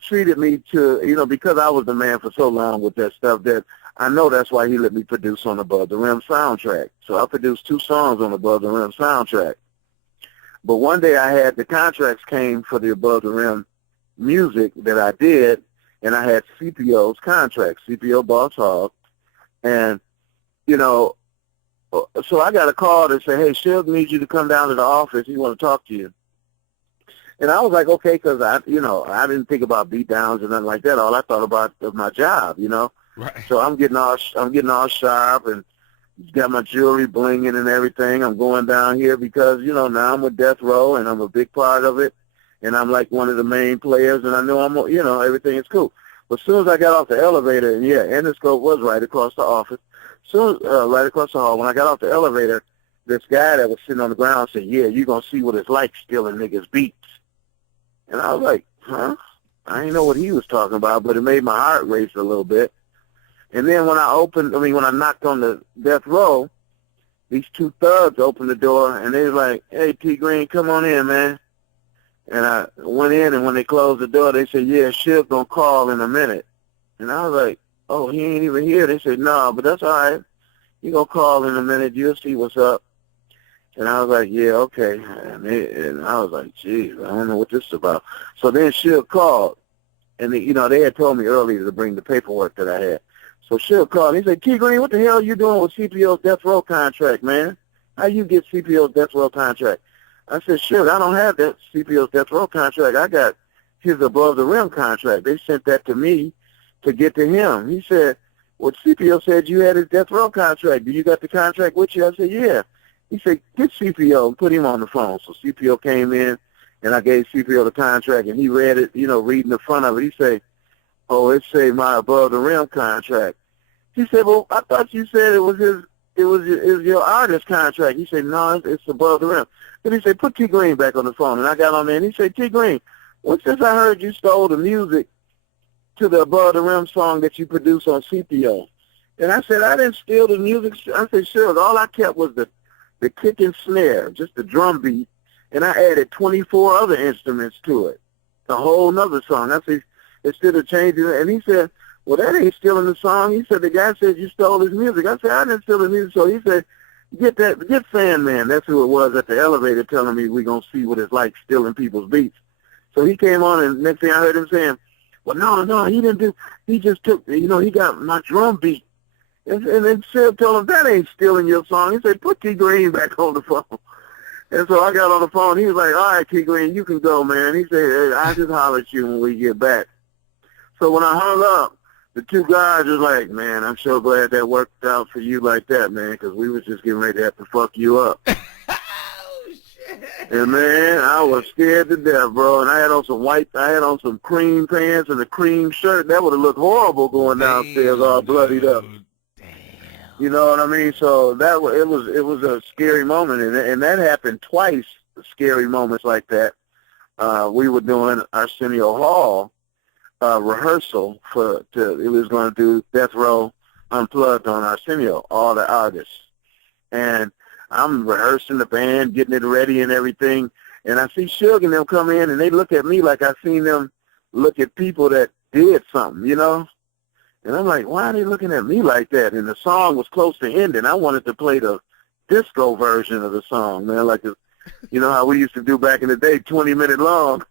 treated me to, because I was the man for so long with that stuff that I know that's why he let me produce on Above the Rim soundtrack. So I produced 2 songs on Above the Rim soundtrack. But one day I had the contracts came for the Above the Rim music that I did, and I had CPO's contract, CPO Boss Hogg. And, so I got a call that said, hey, Suge needs you to come down to the office. He want to talk to you. And I was like, okay, because I didn't think about beat downs or nothing like that. All I thought about was my job, Right. So I'm getting all sharp and got my jewelry blinging and everything. I'm going down here because, now I'm with Death Row and I'm a big part of it. And I'm like one of the main players and I know everything is cool. But as soon as I got off the elevator, and Endoscope was right across the office, right across the hall, when I got off the elevator, this guy that was sitting on the ground said, yeah, you're going to see what it's like stealing niggas' beats. And I was like, huh? I didn't know what he was talking about, but it made my heart race a little bit. And then when I knocked on the Death Row, these 2 thugs opened the door, and they was like, hey, T. Green, come on in, man. And I went in, and when they closed the door, they said, yeah, Suge gonna call in a minute. And I was like, oh, he ain't even here. They said, no, but that's all right. He gonna call in a minute. You'll see what's up. And I was like, yeah, okay. And I was like, geez, I don't know what this is about. So then Suge called, and they had told me earlier to bring the paperwork that I had. So Suge called, and he said, T. Green, what the hell are you doing with CPO's Death Row contract, man? How you get CPO's Death Row contract? I said, Suge, I don't have that CPO's Death Row contract. I got his Above the Rim contract. They sent that to me to get to him. He said, well, CPO said you had his Death Row contract. Do you got the contract with you? I said, yeah. He said, get CPO and put him on the phone. So CPO came in, and I gave CPO the contract, and he read it, reading the front of it. He said, oh, it say my Above the Rim contract. He said, well, I thought you said it was your artist contract. He said, no, it's Above the Rim. Then he said, put T. Green back on the phone. And I got on there, and he said, T. Green, since I heard you stole the music to the Above the Rim song that you produced on CPO. And I said, I didn't steal the music. I said, sure, all I kept was the kick and snare, just the drum beat, and I added 24 other instruments to it, a whole nother song. I said, instead of changing it, and he said, well, that ain't stealing the song. He said, the guy said you stole his music. I said, I didn't steal his music. So he said, get Sandman. That's who it was at the elevator telling me we going to see what it's like stealing people's beats. So he came on, and next thing I heard him saying, well, no, he didn't do, he just took, he got my drum beat. And then Seb told him, that ain't stealing your song. He said, put T Green back on the phone. And so I got on the phone. He was like, all right, T Green, you can go, man. He said, hey, I'll just holler at you when we get back. So when I hung up, the two guys was like, man, I'm so glad that worked out for you like that, man, because we was just getting ready to have to fuck you up. Oh, shit. And, man, I was scared to death, bro. And I had on some cream pants and a cream shirt. That would have looked horrible going downstairs all bloodied up. Damn. You know what I mean? So it was a scary moment, and that happened twice. Scary moments like that. We were doing Arsenio Hall rehearsal it was going to do Death Row Unplugged on Arsenio, all the artists, and I'm rehearsing the band, getting it ready and everything, and I see Suge and them come in, and they look at me like I seen them look at people that did something, And I'm like, why are they looking at me like that? And the song was close to ending. I wanted to play the disco version of the song, man, like, how we used to do back in the day, 20-minute long,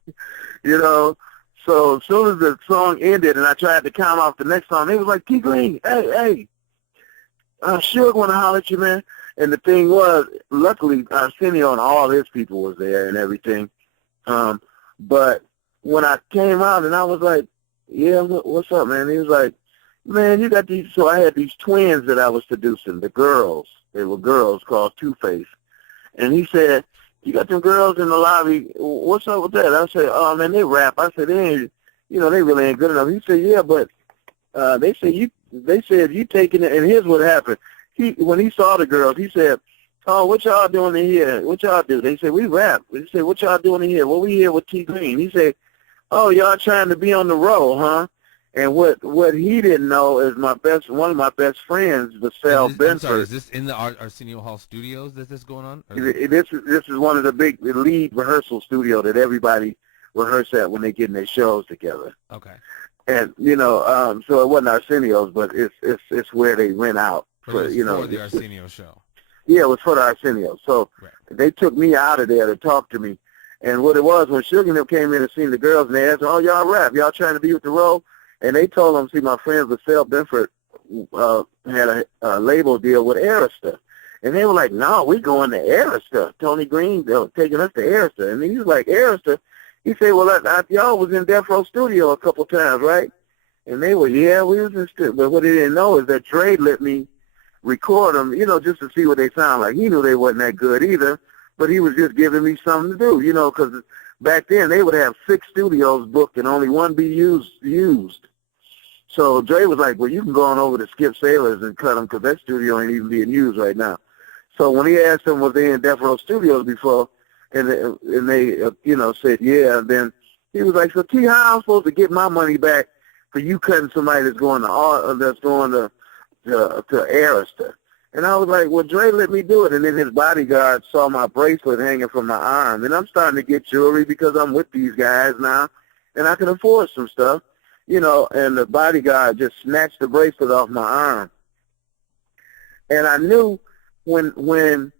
So as soon as the song ended and I tried to count off the next song, they was like, T Green, hey, Suge want to holler at you, man. And the thing was, luckily, Arsenio and all his people was there and everything. But when I came out and I was like, yeah, what's up, man? He was like, man, you got these. So I had these twins that I was producing, the girls. They were girls called Two-Face. And he said, you got them girls in the lobby. What's up with that? I said, oh, man, they rap. I said, they ain't, they really ain't good enough. He said, yeah, but they said you taking it. And here's what happened. When he saw the girls, he said, oh, what y'all doing in here? What y'all do? They said, we rap. He said, what y'all doing in here? Well, we here with T Green. He said, oh, y'all trying to be on the road, huh? And what he didn't know is one of my best friends, Vassell Benford. I'm sorry, is this in the Arsenio Hall studios that this going on? This is one of the lead rehearsal studio that everybody rehearse at when they get in their shows together. Okay. And so it wasn't Arsenio's, but it's where they rent out for the Arsenio show. Yeah, it was for the Arsenio. So right. They took me out of there to talk to me. And what it was, when Suge and them came in and seen the girls, and they asked, oh, y'all rap, y'all trying to be with the road? And they told them, see, my friend Vassell Benford had a label deal with Arista. And they were like, no, we going to Arista. Tony Green taking us to Arista. And he was like, Arista? He said, well, y'all was in Death Row Studio a couple times, right? And they were, yeah, we was in studio. But what they didn't know is that Dre let me record them, just to see what they sound like. He knew they wasn't that good either, but he was just giving me something to do, because back then they would have 6 studios booked and only one be used. So Dre was like, well, you can go on over to Skip Sailors and cut them because that studio ain't even being used right now. So when he asked them, was they in Death Row Studios before, and they said, yeah, then he was like, so T, how I'm supposed to get my money back for you cutting somebody that's going to Arista? And I was like, well, Dre let me do it. And then his bodyguard saw my bracelet hanging from my arm. And I'm starting to get jewelry because I'm with these guys now, and I can afford some stuff. And the bodyguard just snatched the bracelet off my arm. And I knew when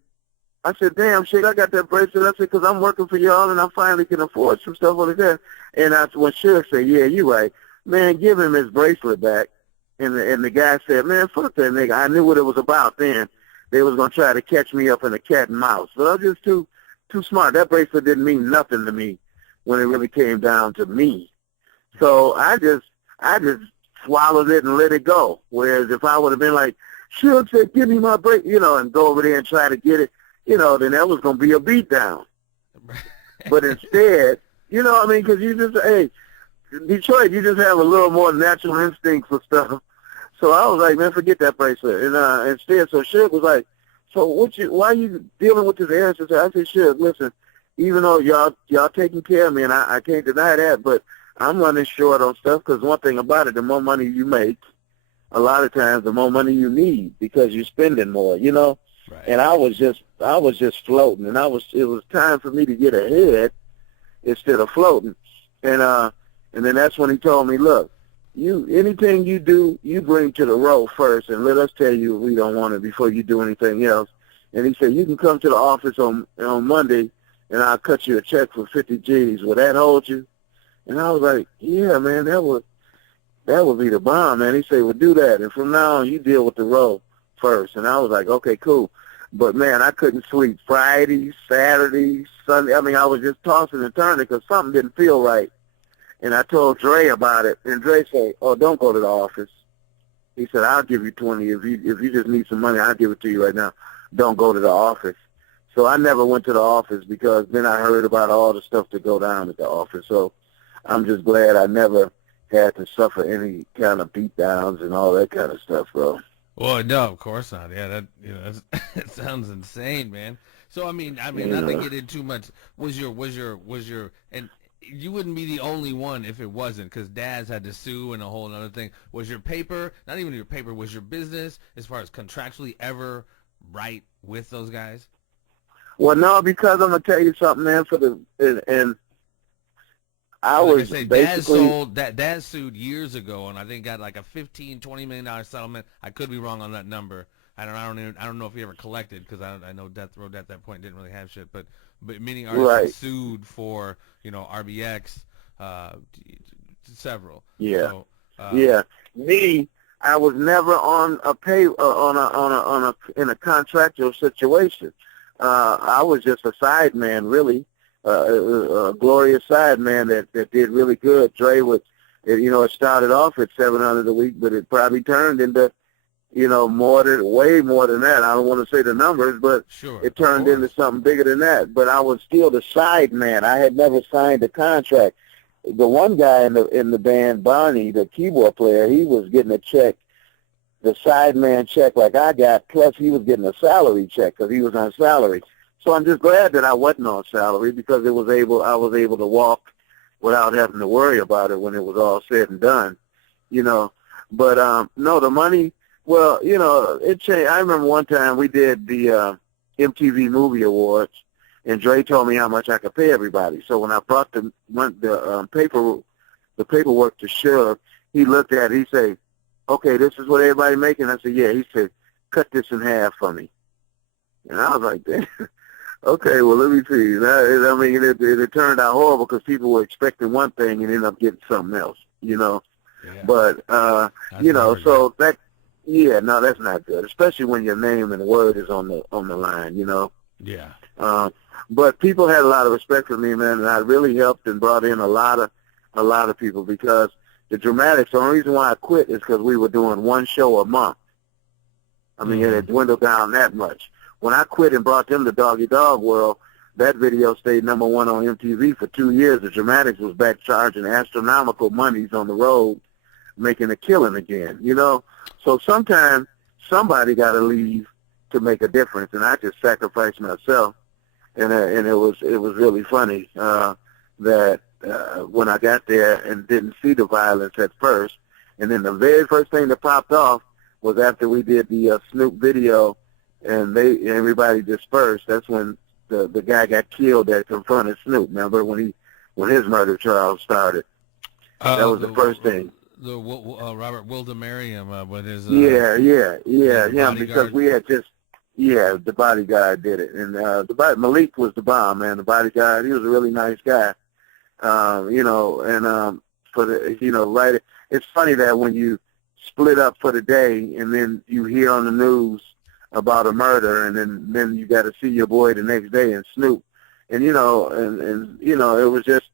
I said, damn, shit, I got that bracelet. I said, because I'm working for y'all and I finally can afford some stuff like that. And that's when Suge said, yeah, you're right. Man, give him his bracelet back. And the guy said, man, fuck that nigga. I knew what it was about then. They was going to try to catch me up in a cat and mouse. But I was just too smart. That bracelet didn't mean nothing to me when it really came down to me. So I just swallowed it and let it go. Whereas if I would have been like, Suge said, give me my break, and go over there and try to get it, then that was going to be a beatdown. But instead, because you just, hey, Detroit, you just have a little more natural instinct for stuff. So I was like, man, forget that bracelet. And instead, so Suge was like, so why are you dealing with this Arista? I said, Suge, listen, even though y'all taking care of me, and I can't deny that, but I'm running short on stuff because one thing about it, the more money you make, a lot of times the more money you need because you're spending more, Right. And I was just floating, and it was time for me to get ahead instead of floating, and then that's when he told me, look, anything you do, you bring to the row first, and let us tell you we don't want it before you do anything else. And he said, you can come to the office on Monday, and I'll cut you a check for 50 G's. Will that hold you? And I was like, yeah, man, that would be the bomb, man. He said, well, do that. And from now on, you deal with the row first. And I was like, okay, cool. But, man, I couldn't sleep Friday, Saturday, Sunday. I mean, I was just tossing and turning because something didn't feel right. And I told Dre about it. And Dre said, oh, don't go to the office. He said, I'll give you 20. If you just need some money, I'll give it to you right now. Don't go to the office. So I never went to the office because then I heard about all the stuff that go down at the office. So I'm just glad I never had to suffer any kind of beat downs and all that kind of stuff, bro. Well, no, of course not. Yeah, that sounds insane, man. So I mean, not to get in too much. Was your and you wouldn't be the only one if it wasn't, because Daz had to sue and a whole other thing. Was your paper, not even your paper, was your business as far as contractually ever right with those guys? Well, no, because I'm gonna tell you something, man. And I was basically Daz sued years ago, and I think got like a $15-20 million settlement. I could be wrong on that number. I don't know if he ever collected, because I know Death Row at that point didn't really have shit, but many artists sued for RBX, several. Yeah, so, Me, I was never on in a contractual situation. I was just a side man, really. A glorious side man that did really good. Dre was, it started off at $700 a week, but it probably turned into, way more than that. I don't want to say the numbers, but sure, it turned into something bigger than that. But I was still the side man. I had never signed a contract. The one guy in the band, Barney, the keyboard player, he was getting a check, the side man check like I got, plus he was getting a salary check because he was on salary. So I'm just glad that I wasn't on salary, because I was able to walk without having to worry about it when it was all said and done, But no, the money, well, it changed. I remember one time we did the MTV Movie Awards, and Dre told me how much I could pay everybody. So when I brought the paperwork to Suge, he looked at it. He said, "Okay, this is what everybody making." I said, "Yeah." He said, "Cut this in half for me." And I was like, "Damn." Okay, well, let me see. I mean, it turned out horrible because people were expecting one thing and ended up getting something else, Yeah. But, so that, no, that's not good, especially when your name and word is on the line, Yeah. But people had a lot of respect for me, man, and I really helped and brought in a lot of people, because the Dramatics, the only reason why I quit is because we were doing one show a month. I mean, it had dwindled down that much. When I quit and brought them to Doggy Dog World, that video stayed number one on MTV for 2 years. The Dramatics was back charging astronomical monies on the road, making a killing again, So sometimes somebody got to leave to make a difference, and I just sacrificed myself. And it was really funny that when I got there and didn't see the violence at first, and then the very first thing that popped off was after we did the Snoop video, and everybody dispersed. That's when the guy got killed that confronted Snoop. Remember when his murder trial started? That was the first thing. The Robert Wildemariam with his him, because we had just the bodyguard did it, and Malik was the bomb, man. The bodyguard, he was a really nice guy, for the right. It's funny that when you split up for the day and then you hear on the news about a murder, and then you got to see your boy the next day and Snoop, and it was just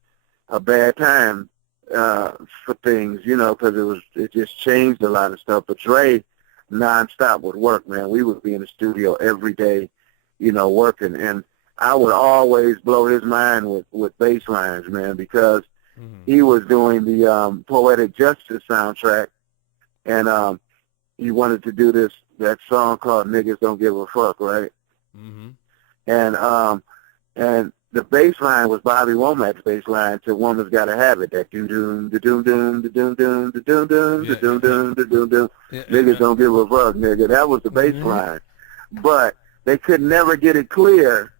a bad time for things, because it just changed a lot of stuff. But Dre nonstop would work, man. We would be in the studio every day, working, and I would always blow his mind with bass lines, man, because he was doing the Poetic Justice soundtrack, and he wanted to do that song called "Niggas Don't Give a Fuck," right? Mm-hmm. And the bass line was Bobby Womack's bass line to "Woman's Gotta Have It." That doom doom doom doom doom doom doom doom doom doom doom doom. Niggas don't give a fuck, nigga. That was the bass line, but they could never get it clear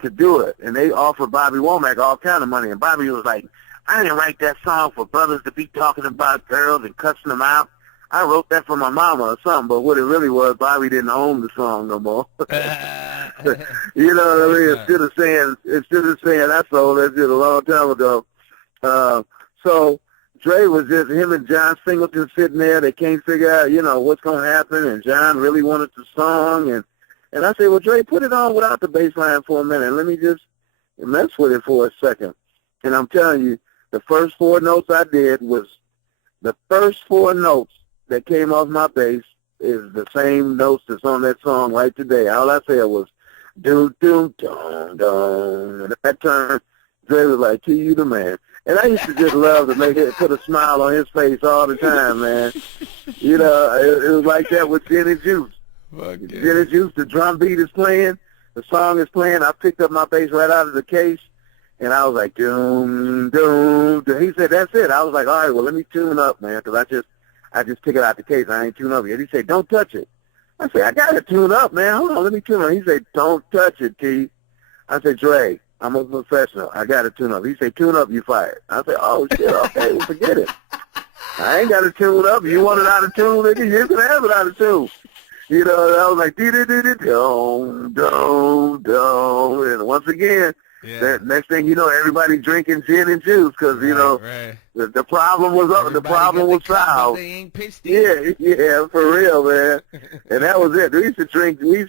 to do it, and they offered Bobby Womack all kind of money, and Bobby was like, I didn't write that song for brothers to be talking about girls and cussing them out. I wrote that for my mama or something, but what it really was, Bobby didn't own the song no more. You know what I mean? Instead of saying I sold that shit a long time ago. So Dre was just him and John Singleton sitting there. They can't figure out, what's going to happen. And John really wanted the song. And I said, well, Dre, put it on without the bass line for a minute. Let me just mess with it for a second. And I'm telling you, the first 4 notes I did was the first 4 notes that came off my bass is the same notes that's on that song right today. All I said was, doom, doom, dum, dum. And at that time, Dre was like, T, you the man. And I used to just love to make it, put a smile on his face all the time, man. It was like that with Gin and Juice. Gin and Juice, the drum beat is playing, the song is playing. I picked up my bass right out of the case, and I was like, doom, doom, doom. He said, that's it. I was like, all right, well, let me tune up, man, because I just took it out the case. I ain't tuned up yet. He said, don't touch it. I said, I got to tune up, man. Hold on, let me tune up. He said, don't touch it, T. I said, Dre, I'm a professional. I got to tune up. He said, tune up, you fired. I said, oh, shit, okay, well, forget it. I ain't got to tune up. You want it out of tune, nigga? You can have it out of tune. I was like, dum, dum, dum. And once again, that next thing you know, everybody drinking gin and juice because, right. The problem was up. The problem was solved. They ain't pitched in. Yeah, for real, man. And that was it. We used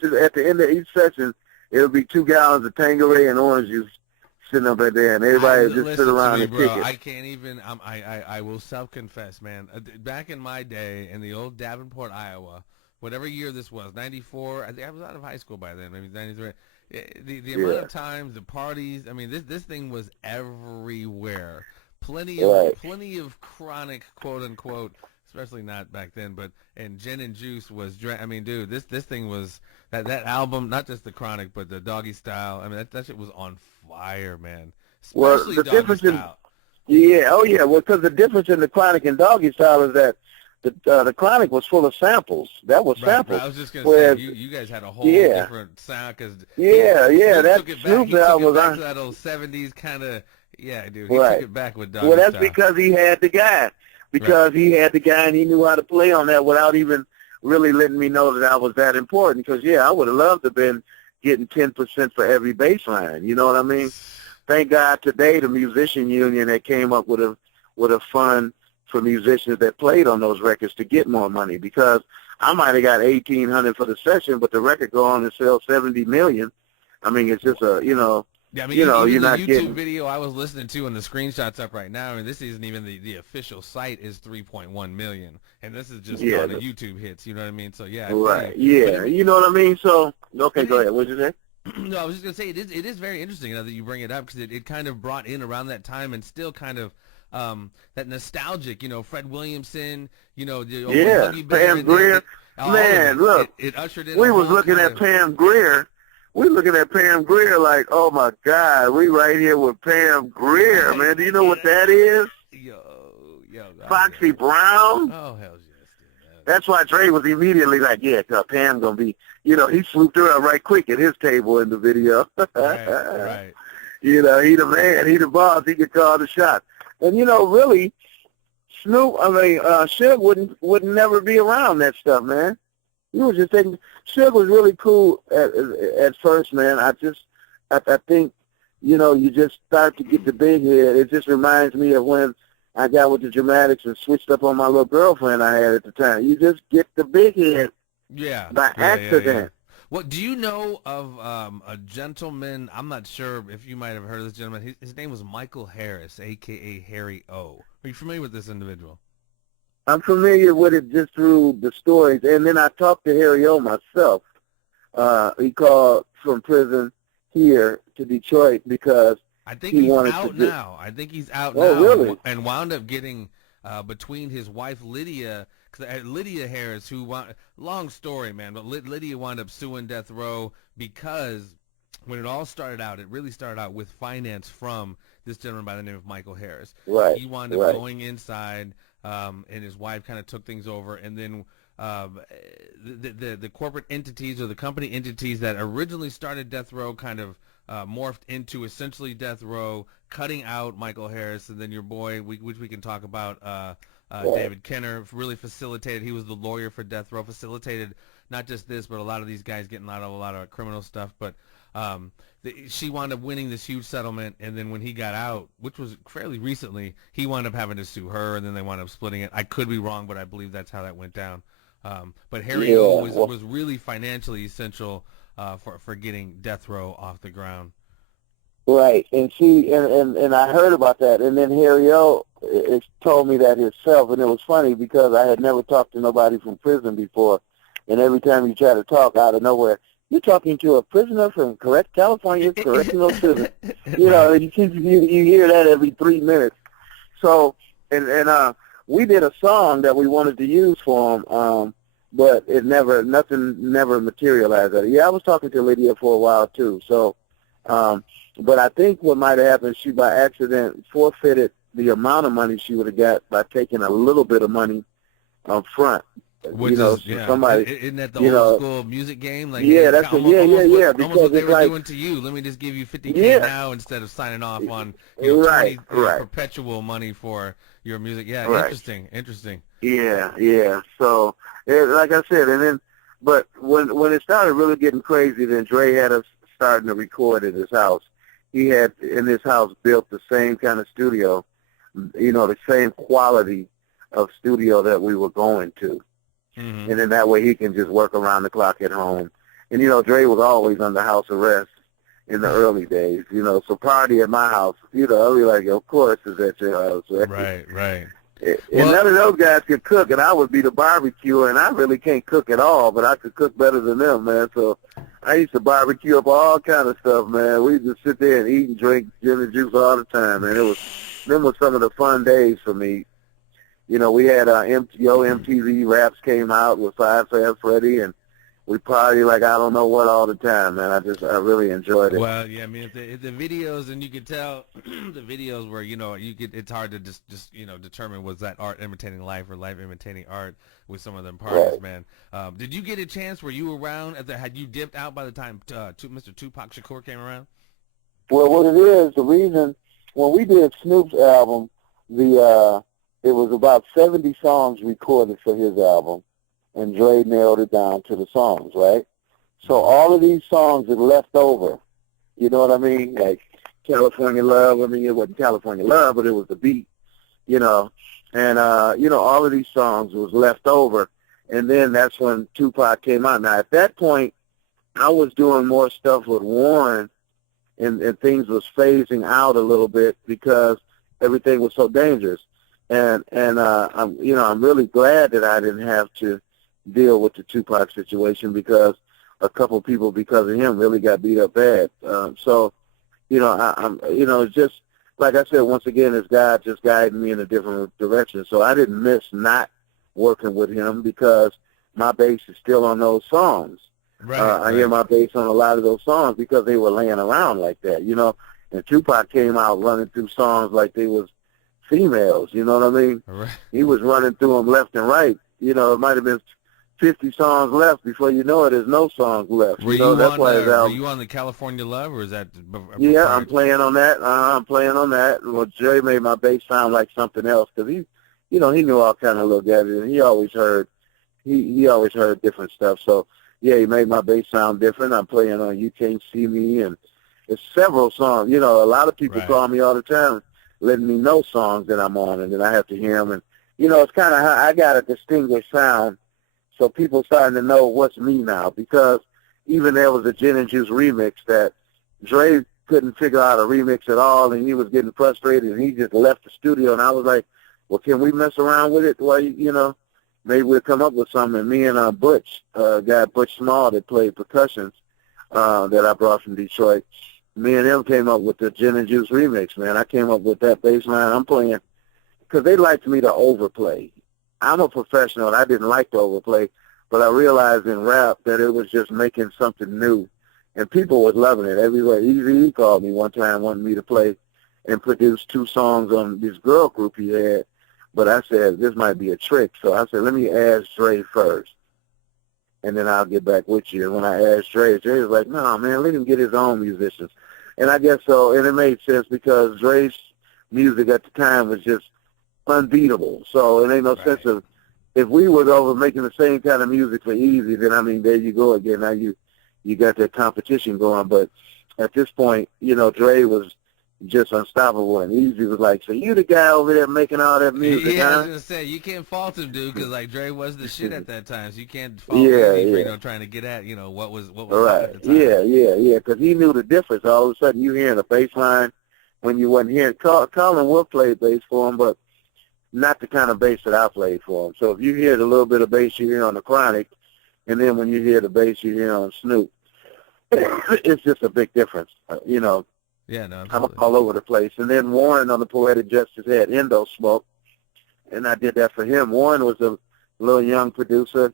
to, at the end of each session, it would be 2 gallons of Tanqueray and orange juice sitting up right there, and everybody would just sit around and kick it. I can't even, I will self-confess, man. Back in my day, in the old Davenport, Iowa, whatever year this was, 94, I think I was out of high school by then, maybe 93. The amount of times, the parties, I mean, this thing was everywhere. Plenty of chronic, quote unquote, especially not back then, and Gin and Juice was, I mean, dude, this thing was, that album, not just the Chronic, but the Doggy Style, I mean, that shit was on fire, man. Especially the Doggy difference Style. Because the difference in the Chronic and Doggy Style is that the Chronic was full of samples. That was samples. I was just going to say, you guys had a whole different sound. Cause that Snoop album was back to that old 70s kind of, dude. He took it back with Doggy Well, that's Style. because he had the guy. He had the guy and he knew how to play on that without even really letting me know that I was that important. Because, I would have loved to have been getting 10% for every bass line. You know what I mean? Thank God today the musician union that came up with a fund for musicians that played on those records to get more money, because I might have got $1,800 for the session, but the record go on and sell $70 million. I mean, it's just you're not YouTube getting video I was listening to, and the screenshots up right now, and this isn't even the official site is 3.1 million, and this is just on the YouTube hits. You know what I mean? So right, you know what I mean. So okay, go ahead. What'd you say? No, I was just gonna say it is very interesting now that you bring it up, because it kind of brought in around that time and still kind of that nostalgic, Fred Williamson, the old Huggy Bear, Pam Grier. Man, look, it ushered in. We was looking at Pam Grier. We looking at Pam Grier like, oh my God, we right here with Pam Grier, man. Do you know what that is? Yo, Foxy Brown. Oh, hell yes, dude. That's why Dre was immediately like, Pam gonna be, he swooped her up right quick at his table in the video. Right. He the man, he the boss, he could call the shot. And really, Suge would never be around that stuff, man. He was just thinking, Suge was really cool at first, man. I think, you just start to get the big head. It just reminds me of when I got with the Dramatics and switched up on my little girlfriend I had at the time. You just get the big head by accident. What do you know of a gentleman? I'm not sure if you might have heard of this gentleman. His name was Michael Harris, a.k.a. Harry O. Are you familiar with this individual? I'm familiar with it just through the stories, and then I talked to Harry O myself. He called from prison here to Detroit because I think he's out now. I think he's out now. Oh, really? And wound up getting between his wife Lydia, Lydia Harris, long story, man, but Lydia wound up suing Death Row because when it all started out, it really started out with finance from this gentleman by the name of Michael Harris. Right. He wound up going inside. And his wife kind of took things over, and then the corporate entities or the company entities that originally started Death Row kind of morphed into essentially Death Row, cutting out Michael Harris, and then your boy, which we can talk about, David Kenner, really facilitated. He was the lawyer for Death Row, facilitated not just this, but a lot of these guys getting out of a lot of criminal stuff. But she wound up winning this huge settlement, and then when he got out, which was fairly recently, he wound up having to sue her, and then they wound up splitting it. I could be wrong, but I believe that's how that went down. But Harry O was really financially essential for getting Death Row off the ground. Right, and and I heard about that, and then Harry O told me that himself, and it was funny because I had never talked to nobody from prison before, and every time you try to talk out of nowhere, you're talking to a prisoner from California Correctional Prison. You know, you hear that every 3 minutes. So, and we did a song that we wanted to use for him, but nothing materialized. Yeah, I was talking to Lydia for a while too. So, but I think what might have happened, she by accident forfeited the amount of money she would have got by taking a little bit of money up front. Which somebody, isn't that the old school music game? Like, yeah, that's almost because what they were like, doing to you. Let me just give you $50K now instead of signing off on perpetual money for your music. Yeah, interesting. Yeah. So, like I said, and then, but when it started really getting crazy, then Dre had us starting to record at his house. He had in his house built the same kind of studio, the same quality of studio that we were going to. Mm-hmm. And then that way he can just work around the clock at home. And, Dre was always under house arrest in the early days, so party at my house, I'll be like, of course it's at your house. Right. And none of those guys could cook, and I would be the barbecuer, and I really can't cook at all, but I could cook better than them, man. So I used to barbecue up all kind of stuff, man. We just sit there and eat and drink gin and juice all the time, man. Them was some of the fun days for me. We had MTV Raps came out with Five Fab Freddy, and we party like I don't know what all the time, man. I really enjoyed it. Well, yeah, I mean, if the videos, and you could tell the videos where, it's hard to just determine was that art imitating life or life imitating art with some of them parties, man. Did you get a chance? Were you around had you dipped out by the time Mr. Tupac Shakur came around? Well, what it is, the reason, when we did Snoop's album, it was about 70 songs recorded for his album, and Dre nailed it down to the songs, right? So all of these songs are left over, you know what I mean? Like California Love, it wasn't California Love, but it was the beat, and, all of these songs was left over, and then that's when Tupac came out. Now, at that point, I was doing more stuff with Warren, and things was phasing out a little bit because everything was so dangerous. And I'm really glad that I didn't have to deal with the Tupac situation because a couple of people because of him really got beat up bad. I'm just like I said, once again, it's God just guiding me in a different direction. So I didn't miss not working with him because my bass is still on those songs. Right, I hear my bass on a lot of those songs because they were laying around like that, And Tupac came out running through songs like they was females, you know what I mean? Right. He was running through them left and right. It might have been 50 songs left. Before you know it, there's no songs left. Were you on the California Love, or is that? Yeah, I'm playing on that. Well, Jerry made my bass sound like something else because he knew all kind of little gadgets, and he always heard different stuff. So yeah, he made my bass sound different. I'm playing on You Can't See Me, and it's several songs. A lot of people call me all the time, letting me know songs that I'm on, and then I have to hear them. And, it's kind of how I got a distinguished sound, so people starting to know what's me now, because even there was a Gin and Juice remix that Dre couldn't figure out a remix at all, and he was getting frustrated, and he just left the studio, and I was like, well, can we mess around with it? Well, maybe we'll come up with something. And me and Butch, guy Butch Small that played percussions that I brought from Detroit, me and them came up with the Gin and Juice remix, man. I came up with that bass line I'm playing because they liked me to overplay. I'm a professional, and I didn't like to overplay, but I realized in rap that it was just making something new, and people was loving it everywhere. Easy called me one time, wanted me to play and produce 2 songs on this girl group he had, but I said, this might be a trick. So I said, let me ask Dre first, and then I'll get back with you. And when I asked Dre was like, no, man, let him get his own musicians. And I guess so, and it made sense because Dre's music at the time was just unbeatable. So it ain't no sense of, if we were over making the same kind of music for Easy, then I mean, there you go again. Now you got that competition going. But at this point, you know, Dre was just unstoppable, and Easy was like, so you the guy over there making all that music, Yeah, huh? I was gonna say you can't fault him, dude, because like Dre was the shit at that time. So you can't fault Easy for, you know, trying to get at, you know, what was hot at the time. Yeah, because he knew the difference. All of a sudden, you hearing a bass line when you wasn't hearing. Colin will play bass for him, but not the kind of bass that I played for him. So if you hear the little bit of bass you hear on the Chronic, and then when you hear the bass you hear on Snoop, it's just a big difference, you know. Yeah, no, I'm all over the place. And then Warren on the Poetic Justice had Endo Smoke, and I did that for him. Warren was a little young producer,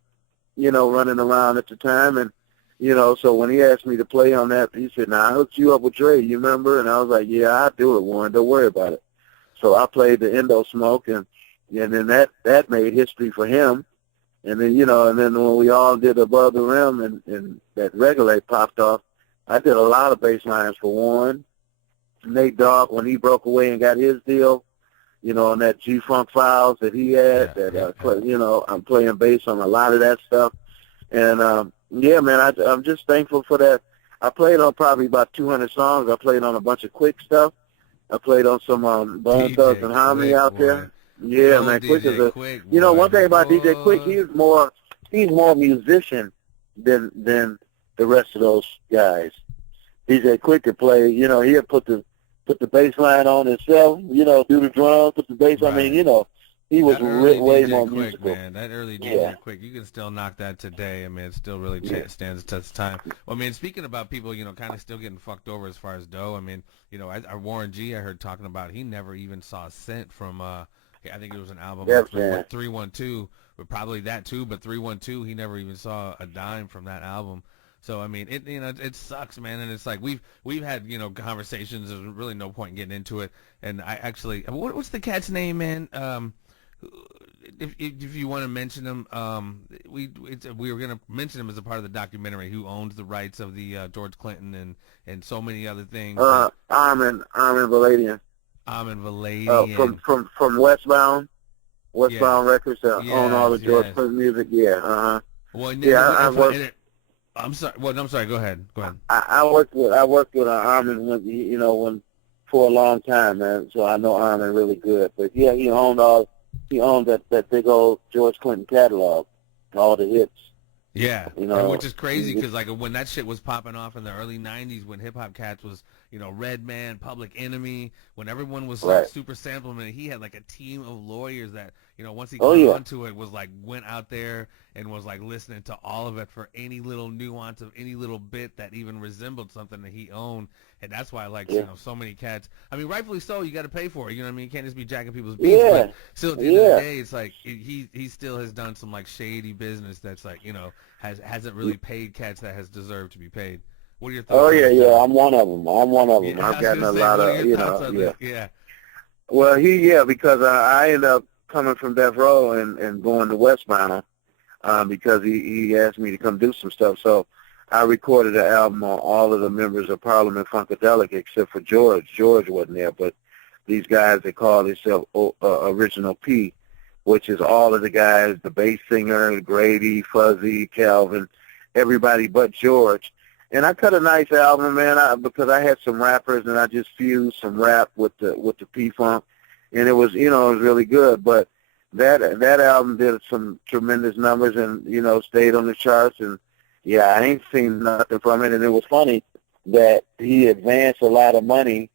you know, running around at the time, and, you know, so when he asked me to play on that, he said, I hooked you up with Dre, you remember? And I was like, yeah, I'll do it, Warren, don't worry about it. So I played the Endo Smoke, and then that made history for him. And then, you know, and then when we all did Above the Rim and that Regulate popped off, I did a lot of bass lines for Warren. Nate Dogg, when he broke away and got his deal, you know, on that G-Funk Files that he had, you know, I'm playing bass on a lot of that stuff. And, yeah, man, I'm just thankful for that. I played on probably about 200 songs. I played on a bunch of Quick stuff. I played on some Bone Thugs and Harmony out there. Yeah, man, Quick is a. Quick, you know, one thing about DJ Quick, he's more musician than the rest of those guys. DJ Quick could play. You know, he'd put the bass line on himself. You know, do the drums, put the bass. Right. I mean, you know, he was way DJ more Quick, musical. man. That early DJ Quick, you can still knock that today. I mean, it still really stands the test of time. Well, I mean, speaking about people, you know, kind of still getting fucked over as far as dough. I mean, you know, Warren G, I heard talking about, he never even saw a cent from. I think it was an album, 312, but probably that too. But 312, he never even saw a dime from that album. So I mean, it sucks, man. And it's like we've had, you know, conversations. There's really no point in getting into it. And I actually, what's the cat's name, man? If you want to mention him, we were gonna mention him as a part of the documentary. Who owns the rights of the George Clinton and so many other things. Armin Valadian. Armin Valadian. From Westbound Records that own all the George Clinton music. Yeah, Well, I worked. I'm sorry. Well, I'm sorry. Go ahead. I worked with Armin for a long time, man. So I know Armin really good. But yeah, he owned that big old George Clinton catalog, all the hits. Yeah, you know, which is crazy because like when that shit was popping off in the early '90s, when hip hop cats was, you know, Redman, Public Enemy, when everyone was like super sampling, and he had like a team of lawyers that, you know, once he got onto it, was like went out there and was like listening to all of it for any little nuance of any little bit that even resembled something that he owned. And that's why, like, you know, so many cats. I mean, rightfully so. You got to pay for it. You know what I mean? You can't just be jacking people's beats. Yeah. But still, at the end of the day, it's like he still has done some like shady business that's like, you know, hasn't really paid cats that has deserved to be paid. What are your thoughts? Oh yeah. I'm one of them. Yeah, I've gotten a lot of, you know, yeah. Well, because I ended up coming from Death Row and going to Westbound because he asked me to come do some stuff. So I recorded an album on all of the members of Parliament Funkadelic except for George. George wasn't there, but these guys, they call themselves Original P, which is all of the guys, the bass singer, Grady, Fuzzy, Calvin, everybody but George. And I cut a nice album, man, because I had some rappers and I just fused some rap with the P-Funk, and it was, you know, it was really good. But that album did some tremendous numbers and, you know, stayed on the charts. And yeah, I ain't seen nothing from it. And it was funny that he advanced a lot of money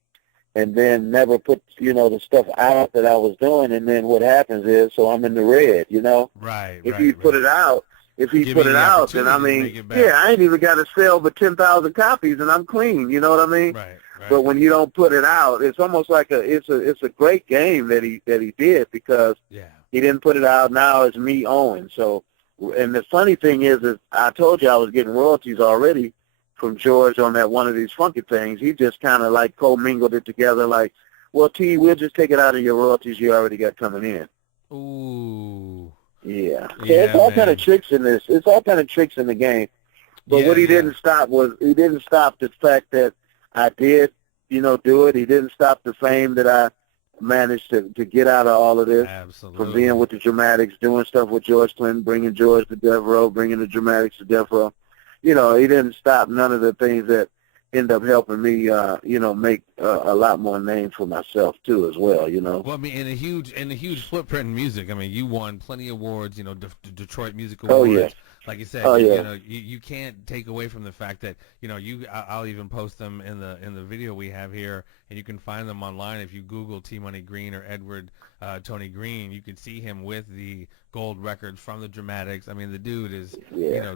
and then never put, you know, the stuff out that I was doing. And then what happens is, so I'm in the red, you know. Right. If he put it out, then I mean, I ain't even got to sell but 10,000 copies, and I'm clean. You know what I mean? Right. But when you don't put it out, it's almost like it's a great game that he did because he didn't put it out. Now it's me owing. So, and the funny thing is I told you I was getting royalties already from George on that one of these funky things. He just kind of like commingled it together, like, well, T, we'll just take it out of your royalties you already got coming in. Ooh. Yeah. It's all kind of tricks in this. It's all kind of tricks in the game. But what he didn't stop the fact that I did, do it. He didn't stop the fame that I managed to get out of all of this. Absolutely. From being with the Dramatics, doing stuff with George Clinton, bringing George to Death Row, bringing the Dramatics to Death Row. He didn't stop none of the things that end up helping me, make a lot more name for myself too, as well. Well, I mean, in a huge footprint in music. I mean, you won plenty of awards. Detroit Music Awards. Oh yeah. Like you said, you can't take away from the fact that I'll even post them in the video we have here, and you can find them online if you Google T Money Green or Edward Tony Green. You can see him with the gold records from the Dramatics. I mean, the dude is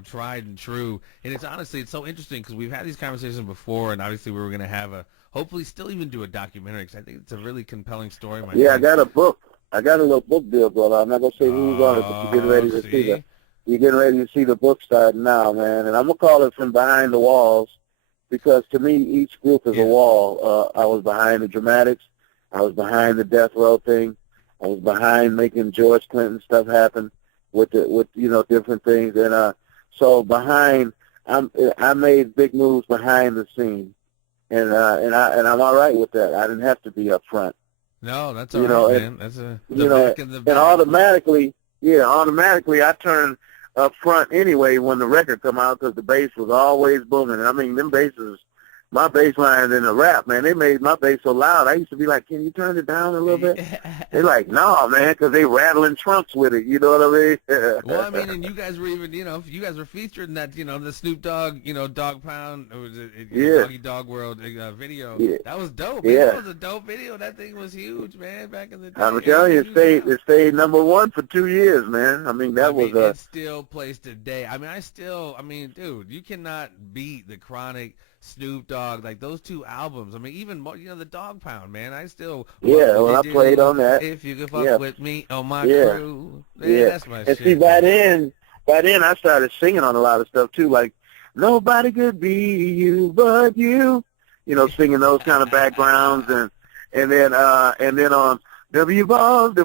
tried and true, and it's so interesting because we've had these conversations before, and obviously we were going to have hopefully still even do a documentary because I think it's a really compelling story. I got a book. I got a little book deal, brother. I'm not gonna say who's on it, but you're getting ready to see that. You're getting ready to see the book starting now, man. And I'm going to call it From Behind the Walls because, to me, each group is a wall. I was behind the Dramatics. I was behind the Death Row thing. I was behind making George Clinton stuff happen with different things. And so behind, I made big moves behind the scene. And I'm all right with that. I didn't have to be up front. No, that's all right, man. That's back in the back. And automatically I turned up front anyway when the record come out because the bass was always booming. I mean, them basses, my bass lines in the rap, man, they made my bass so loud. I used to be like, can you turn it down a little bit? They're like, no, man, because they rattling trunks with it. You know what I mean? Well, I mean, and you guys were even, you guys were featured in that, the Snoop Dogg, Dog Pound, or was it Doggy Dog World video. Yeah. That was dope. Yeah. That was a dope video. That thing was huge, man, back in the day. I'm telling you, it stayed number one for 2 years, man. I mean, it still plays today. I mean, dude, you cannot beat the Chronic, Snoop Dogg, like those two albums. I mean, even the Dog Pound, man. I still I played on that. If you could fuck with me on my crew, man, that's my shit. And see, by then I started singing on a lot of stuff too, like nobody could be you but you. Singing those kind of backgrounds, and then on W Balls. Oh.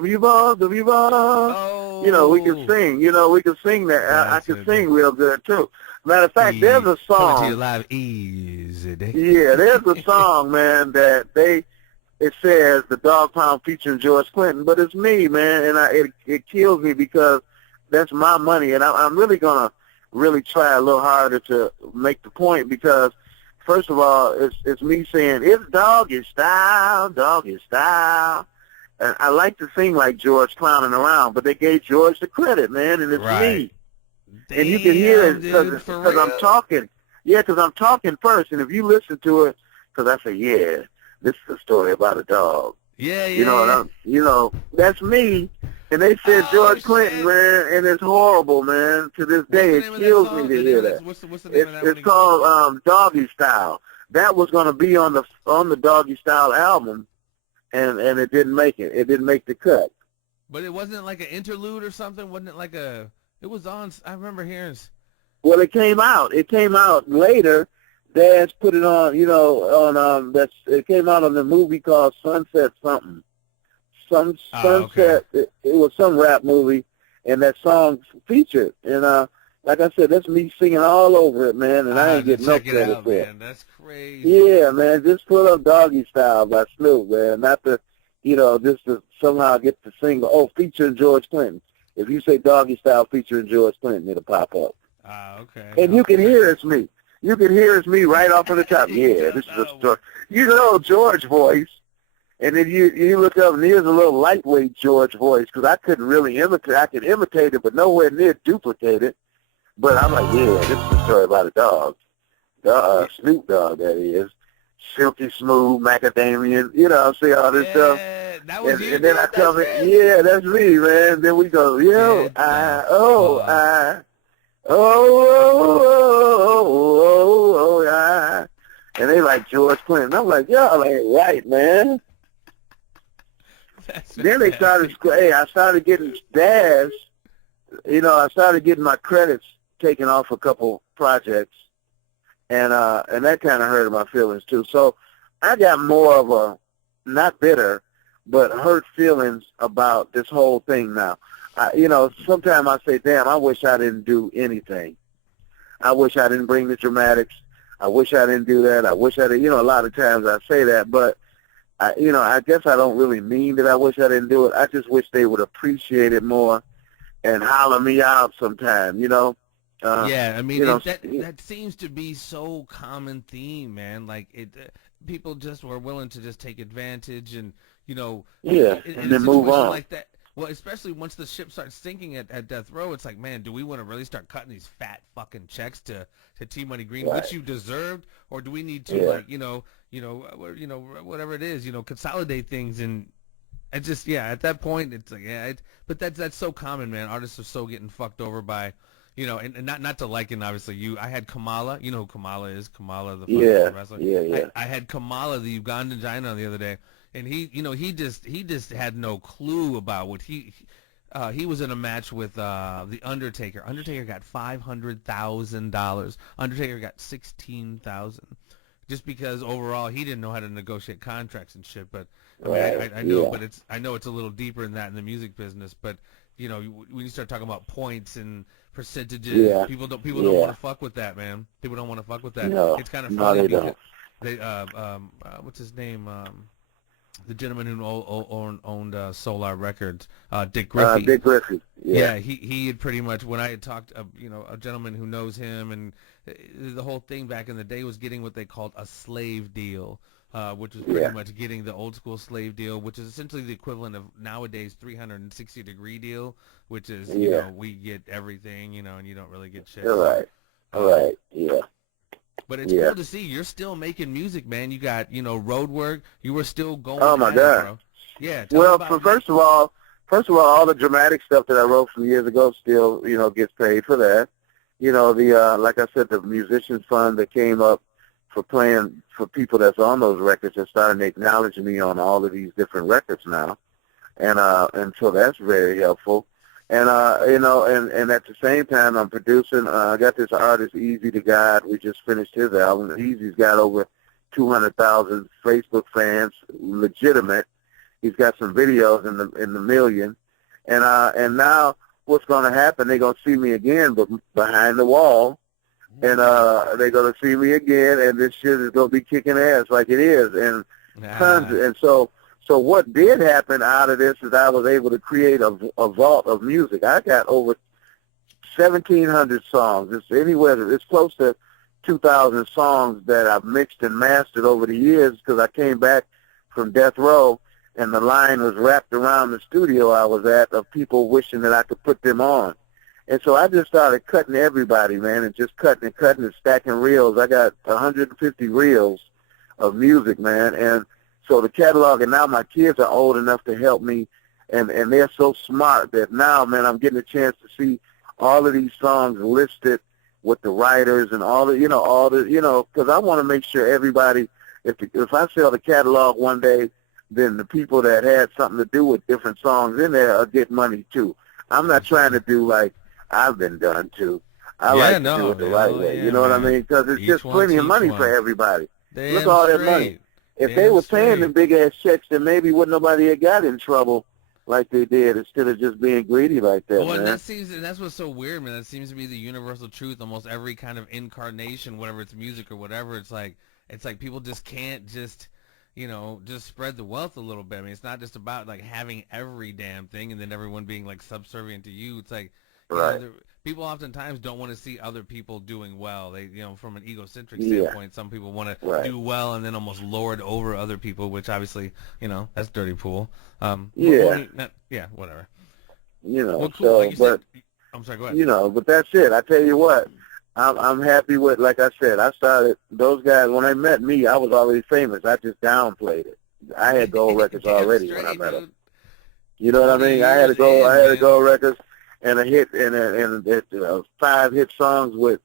We could sing. We could sing that. I could sing real good too. Matter of fact, there's a song. Coming to you live easy. Yeah, there's a song, man, that it says the Dog Pound featuring George Clinton, but it's me, man, and it kills me because that's my money, and I'm really gonna try a little harder to make the point because, first of all, it's me saying it's doggy style, doggy style. And I like to sing like George clowning around, but they gave George the credit, man, and it's me. Damn, and you can hear it because I'm talking. Yeah, because I'm talking first, and if you listen to it, because I say, yeah, this is a story about a dog. Yeah. That's me. And they said George Clinton, man, and it's horrible, man. To this day, it kills me to hear that. What's the name of that? It's called Doggy Style. That was going to be on the Doggy Style album, and it didn't make it. It didn't make the cut. But it wasn't like an interlude or something? Wasn't it like a... It was on... I remember hearing... Well, it came out. It came out later. Dad's put it on, it came out on the movie called Sunset something. Sunset, okay. It was some rap movie, and that song featured. And like I said, that's me singing all over it, man, and I ain't getting no credit for it. That's crazy. Yeah, man, just put up Doggy Style by Snoop, man, not to, just to somehow get to sing, featuring George Clinton. If you say Doggy Style featuring George Clinton, it'll pop up. Okay. And you can hear it's me. You can hear it's me right off of the top. Yeah, this is a story. George voice. And then you look up, and here's a little lightweight George voice, because I couldn't really imitate. I could imitate it, but nowhere near duplicate it. But I'm like, yeah, this is a story about a dog. Snoop Dogg, that is. Silky smooth, macadamian, see all this stuff. That was you, and then I tell me, yeah, that's me, man. Then we go, and they like George Clinton. I'm like, y'all ain't right, man. Then they started, I started getting dabs. I started getting my credits taken off a couple projects, and that kind of hurt my feelings too. So I got more of a, not bitter, but hurt feelings about this whole thing now. Sometimes I say, damn, I wish I didn't do anything. I wish I didn't bring the Dramatics. I wish I didn't do that. I wish I did. You know, a lot of times I say that, but I guess I don't really mean that I wish I didn't do it. I just wish they would appreciate it more and holler me out sometime, you know. Yeah, I mean You know, that seems to be so common theme, man. Like people just were willing to just take advantage, and yeah, in and a then move situation on. like that. Well, especially once the ship starts sinking at Death Row, it's like, man, do we want to really start cutting these fat fucking checks to T Money Green, Right. which you deserved, or do we need to Yeah. like whatever it is, consolidate things and just at that point it's like but that's so common, man. Artists are so getting fucked over by and not to liken obviously you. I had Kamala, you know who Kamala is, Kamala the Yeah. fucking wrestler. Yeah. I had Kamala the Ugandan giant on the other day, and he just had no clue about what he was in a match with the Undertaker. Undertaker got $500,000. Undertaker got 16,000. Just because overall he didn't know how to negotiate contracts and shit. But I mean, Right. I know, Yeah. but I know it's a little deeper than that in the music business. But when you start talking about points and percentages, Yeah. people don't Yeah. want to fuck with that, man. People don't want to fuck with that. No. It's kind of No, funny they because don't. they what's his name? The gentleman who owned Solar Records, Dick Griffey. Dick Griffey. Yeah, he had pretty much, when I had talked, a gentleman who knows him, and the whole thing back in the day was getting what they called a slave deal, which was pretty much getting the old school slave deal, which is essentially the equivalent of nowadays 360-degree deal, which is, we get everything, and you don't really get shit. All right. All right. Yeah. But it's cool to see you're still making music, man. You got, road work. You were still going. Oh my God. Bro. Yeah. Well, first of all, all the dramatic stuff that I wrote from years ago still, gets paid for that. Like I said, the musicians fund that came up for playing for people that's on those records are starting to acknowledge me on all of these different records now, and so that's very helpful. And and at the same time, I'm producing. I got this artist, Easy to God. We just finished his album. Easy's got over 200,000 Facebook fans, legitimate. He's got some videos in the million, and now what's going to happen? They're going to see me again, but behind the wall, and they're going to see me again, and this shit is going to be kicking ass like it is, and tons. And so what did happen out of this is I was able to create a vault of music. I got over 1,700 songs. It's close to 2,000 songs that I've mixed and mastered over the years because I came back from Death Row, and the line was wrapped around the studio I was at of people wishing that I could put them on. And so I just started cutting everybody, man, and just cutting and stacking reels. I got 150 reels of music, man, and so the catalog, and now my kids are old enough to help me, and they're so smart that now, man, I'm getting a chance to see all of these songs listed with the writers and because I want to make sure everybody, if I sell the catalog one day, then the people that had something to do with different songs in there will get money too. I'm not trying to do like I've been done to. I like to do it the right way. You know what I mean? Because it's just plenty of money for everybody. Look at all that money. If they were paying them big-ass checks, then maybe wouldn't nobody have got in trouble like they did instead of just being greedy like that, man. And that's what's so weird, man. That seems to be the universal truth. Almost every kind of incarnation, whether it's music or whatever, it's like people just can't just spread the wealth a little bit. I mean, it's not just about like having every damn thing and then everyone being like subservient to you. It's like, people oftentimes don't want to see other people doing well. They, from an egocentric standpoint, some people want to do well and then almost lord over other people, which obviously, that's dirty pool. Whatever. Well, cool. But I'm sorry, go ahead. But that's it. I tell you what, I'm happy with. Like I said, I started those guys when they met me. I was already famous. I just downplayed it. I had gold records already when I met them. You know what I mean? I had gold records. And a hit and 5 hit songs with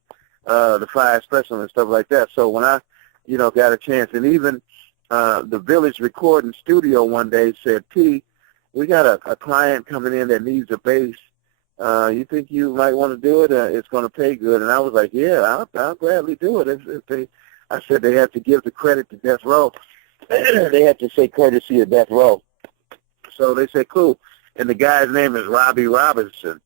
the 5 Special and stuff like that. So when I, got a chance, and even the Village Recording Studio one day said, P, we got a client coming in that needs a bass. You think you might want to do it? It's going to pay good. And I was like, yeah, I'll gladly do it. I said they have to give the credit to Death Row. They have to say courtesy of Death Row. So they said, cool. And the guy's name is Robbie Robinson.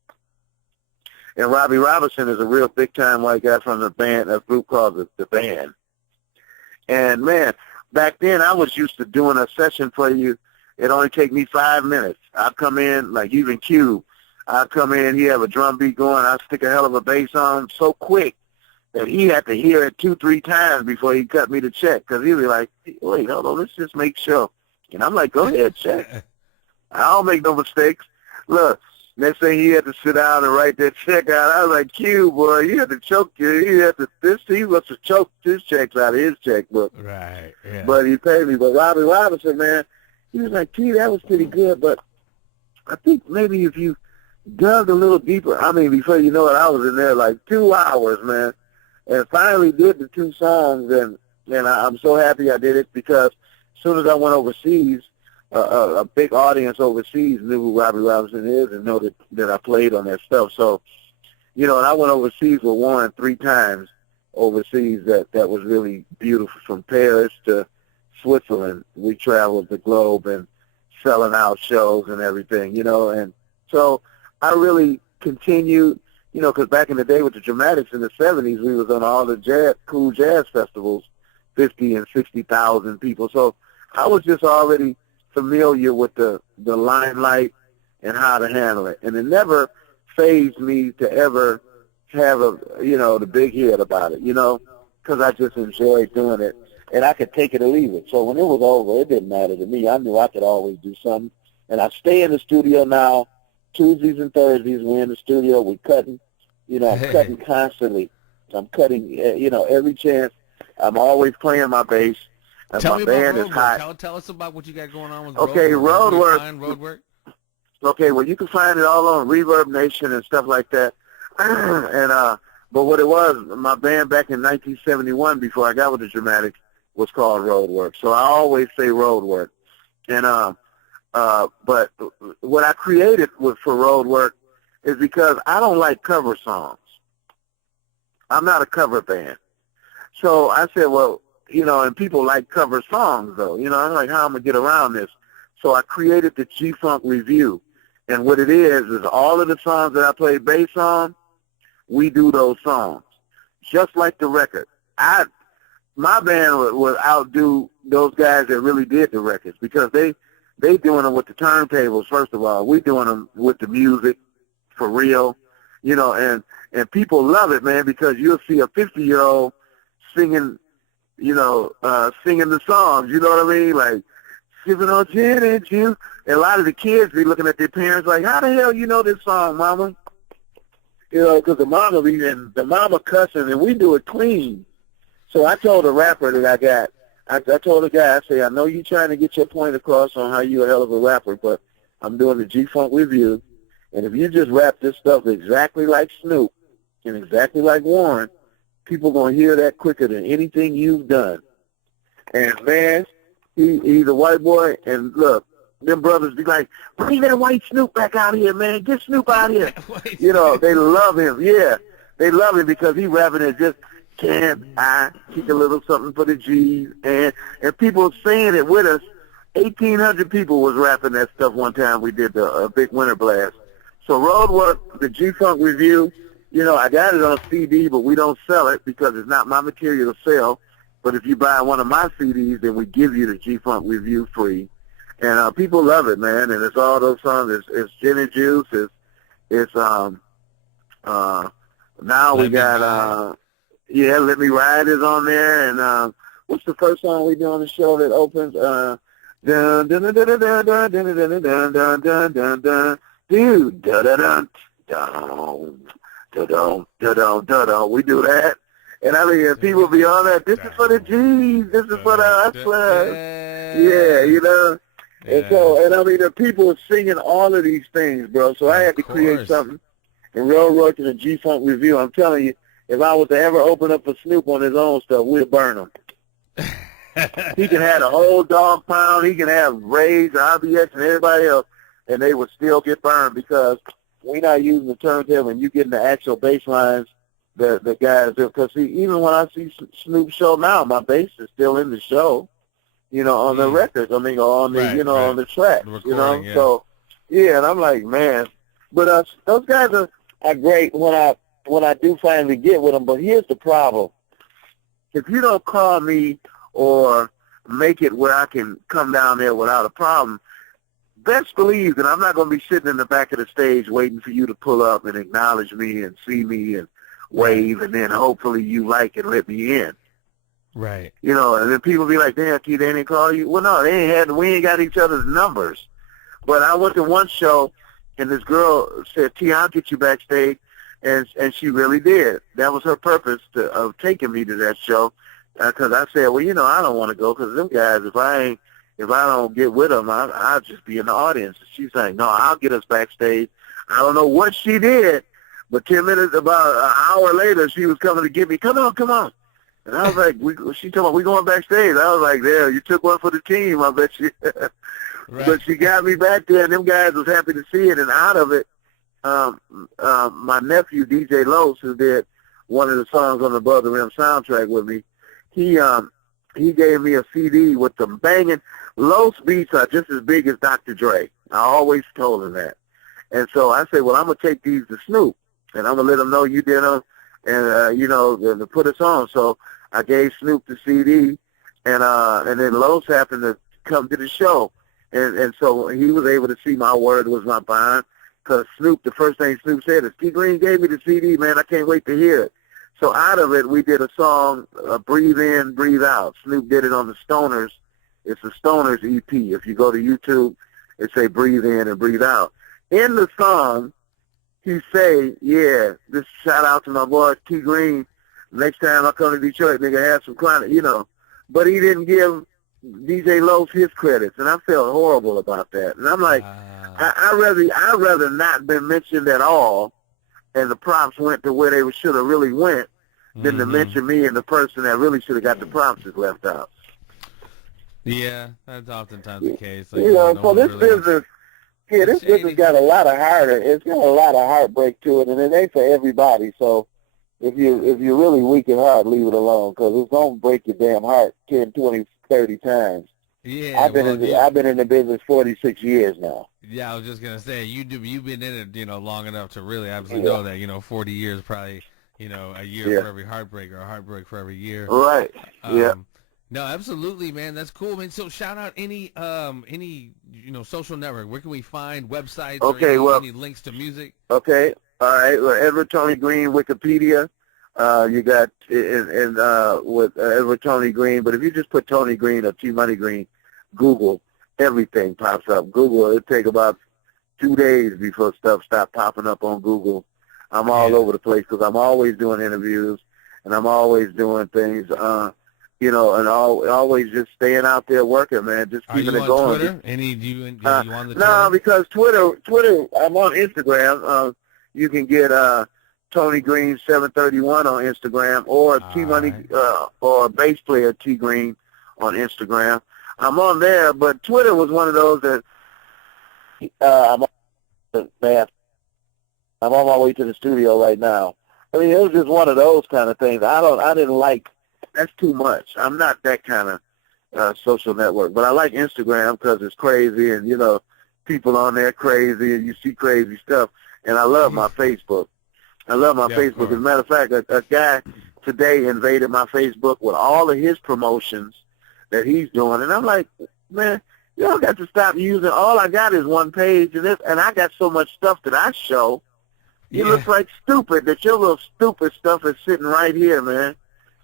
And Robbie Robinson is a real big-time white guy from the band, a group called the Band. And, man, back then I was used to doing a session for you. It only take me 5 minutes. I'd come in, like even Cube. I'd come in, he have a drum beat going, I'd stick a hell of a bass on so quick that he had to hear it 2-3 times before he cut me the check, because he'd be like, wait, hold on, let's just make sure. And I'm like, go ahead, check. I don't make no mistakes. Look, next thing he had to sit down and write that check out. I was like, Q, boy, you had to choke you. He must have choked his checks out of his checkbook. Right, yeah. But he paid me. But Robbie Robinson, man, he was like, T, that was pretty good, but I think maybe if you dug a little deeper, I mean, before you know it, I was in there like 2 hours, man, and finally did the 2 songs, and I'm so happy I did it, because as soon as I went overseas, a big audience overseas knew who Robbie Robinson is and know that I played on that stuff. So, and I went overseas with Warren 3 times overseas. That was really beautiful. From Paris to Switzerland, we traveled the globe and selling out shows and everything, and so I really continued, because back in the day with the Dramatics in the 70s, we was on all the cool jazz festivals, 50 and 60,000 people. So I was just already familiar with the limelight and how to handle it. And it never fazed me to ever have the big head about it, because I just enjoyed doing it. And I could take it or leave it. So when it was over, it didn't matter to me. I knew I could always do something. And I stay in the studio now. Tuesdays and Thursdays, we're in the studio. We're cutting. I'm cutting constantly. I'm cutting, every chance. I'm always playing my bass. Tell my me band about is hot. Tell us about what you got going on with Roadwork. Okay, well, you can find it all on Reverb Nation and stuff like that. But what it was, my band back in 1971, before I got with the Dramatics, was called Roadwork. So I always say Roadwork. And but what I created for Roadwork is because I don't like cover songs. I'm not a cover band. So I said, well, and people like cover songs, though. I'm like, how am I going to get around this? So I created the G-Funk Review. And what it is all of the songs that I play bass on, we do those songs, just like the record. My band would outdo those guys that really did the records, because they doing them with the turntables, first of all. We doing them with the music, for real, and people love it, man, because you'll see a 50-year-old singing, singing the songs, you know what I mean? Like, sipping on gin and juice. And a lot of the kids be looking at their parents like, how the hell you know this song, mama? Because the mama cussing, and we do it clean. So I told a rapper that I got, I told the guy, I say, I know you're trying to get your point across on how you're a hell of a rapper, but I'm doing the G-Funk Review, and if you just rap this stuff exactly like Snoop and exactly like Warren, people going to hear that quicker than anything you've done. And, man, he's a white boy, and look, them brothers be like, bring that white Snoop back out here, man. Get Snoop out here. They love him. Yeah, they love him because he rapping it just, can I kick a little something for the G's? And people saying it with us. 1,800 people was rapping that stuff one time. We did a big winter blast. So Roadwork, the G-Funk Review, I got it on CD, but we don't sell it because it's not my material to sell. But if you buy one of my CDs, then we give you the G-Funk Review free. And people love it, man. And it's all those songs. It's Gin and Juice. It's now we got Let Me Ride is on there. And what's the first song we do on the show that opens? Dun dun dun dun dun dun dun dun dun dun dun dun dun. Dude, da da dun dun dun dun dun. We do that. And I mean, people be on that. This is for the G's. This is for the hustlers. Yeah, And so, and I mean, the people are singing all of these things, bro. So I had to create something. And Roadwork and the G-Funk Review, I'm telling you, if I was to ever open up for Snoop on his own stuff, we'd burn him. He can have a whole dog pound. He can have Rage, RBX, and everybody else, and they would still get burned because we're not using the turntable and you getting the actual bass lines the guys do. Because, see, even when I see Snoop's show now, my bass is still in the show. On the records, on the, on the track, So, yeah, and I'm like, man. But those guys are, are great when I do finally get with them. But here's the problem: if you don't call me or make it where I can come down there without a problem, best believe that I'm not going to be sitting in the back of the stage waiting for you to pull up and acknowledge me and see me and wave, and then hopefully you like and let me in. Right. You know, and then people be like, damn, Key, they didn't call you. Well, no, we ain't got each other's numbers. But I went to one show, and this girl said, T, I'll get you backstage, and she really did. That was her purpose of taking me to that show, because I said, well, you know, I don't want to go, because them guys, if I don't get with them, I'll just be in the audience. She's like, no, I'll get us backstage. I don't know what she did, but 10 minutes, about an hour later, she was coming to get me. Come on. And I was like, she told me, we going backstage. I was like, there, you took one for the team, I bet you. Right. But she got me back there, and them guys was happy to see it. And out of it, my nephew, DJ Los, who did one of the songs on the Above the Rim soundtrack with me, he gave me a CD with some banging. Los beats are just as big as Dr. Dre. I always told him that. And so I said, well, I'm going to take these to Snoop, and I'm going to let him know you did them, and, you know, to put us on. So I gave Snoop the CD, and then Los happened to come to the show. And so he was able to see my word was my bond, because Snoop, the first thing Snoop said is, T. Green gave me the CD, man. I can't wait to hear it. So out of it, we did a song, Breathe In, Breathe Out. Snoop did it on the Stoners. It's the Stoners EP. If you go to YouTube, it say Breathe In and Breathe Out. In the song, he say, yeah, this shout out to my boy T. Green. Next time I come to Detroit, nigga, have some chronic, you know. But he didn't give DJ Los his credits, and I felt horrible about that. And I'm like, I'd rather not been mentioned at all, and the props went to where they should have really went, than to mention me and the person that really should have got the props is left out. Yeah, that's oftentimes the case. Like, You know, no so one this really business, this business got a lot of it's got a lot of heartbreak to it, and it ain't for everybody. So if you're really weak at heart, leave it alone, because it's gonna break your damn heart 10, 20, 30 times. Yeah, I've been in the business 46 years now. Yeah, I was just gonna say you've been in it, you know, long enough to really absolutely know that, you know, 40 years probably, you know, a year for every heartbreak or a heartbreak for every year. Right. Yeah. No, absolutely, man. That's cool, man. So shout out any you know, social network. Where can we find websites? Okay, or any links to music? Okay. All right. Well, Edward Tony Green Wikipedia. You got with Edward Tony Green, but if you just put Tony Green or T Money Green, Google, everything pops up. Google, it'll take about 2 days before stuff stops popping up on Google. I'm all over the place because I'm always doing interviews, and I'm always doing things, you know, and always just staying out there working, man, just keeping it going. Twitter? You on the Twitter? No, because Twitter, I'm on Instagram. You can get Tony Green 731 on Instagram, or T Money or Bass Player T Green on Instagram. I'm on there, but Twitter was one of those that I'm on my way to the studio right now. I mean, it was just one of those kind of things. I didn't like. That's too much. I'm not that kind of social network, but I like Instagram because it's crazy, and you know, people on there crazy, and you see crazy stuff. And I love my Facebook. I love my Facebook. As a matter of fact, a guy today invaded my Facebook with all of his promotions that he's doing, and I'm like, man, y'all got to stop using. All I got is one page, and I got so much stuff that I show. You look like stupid that your little stupid stuff is sitting right here, man.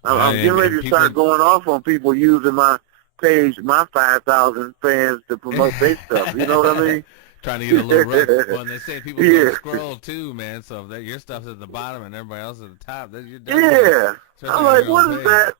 I'm getting ready to start going off on people using my page, my 5,000 fans to promote their stuff. You know what I mean? Trying to get a little rough. Well, they say people don't scroll too, man. So if your stuff's at the bottom and everybody else at the top, then you're done. I'm like, what is that?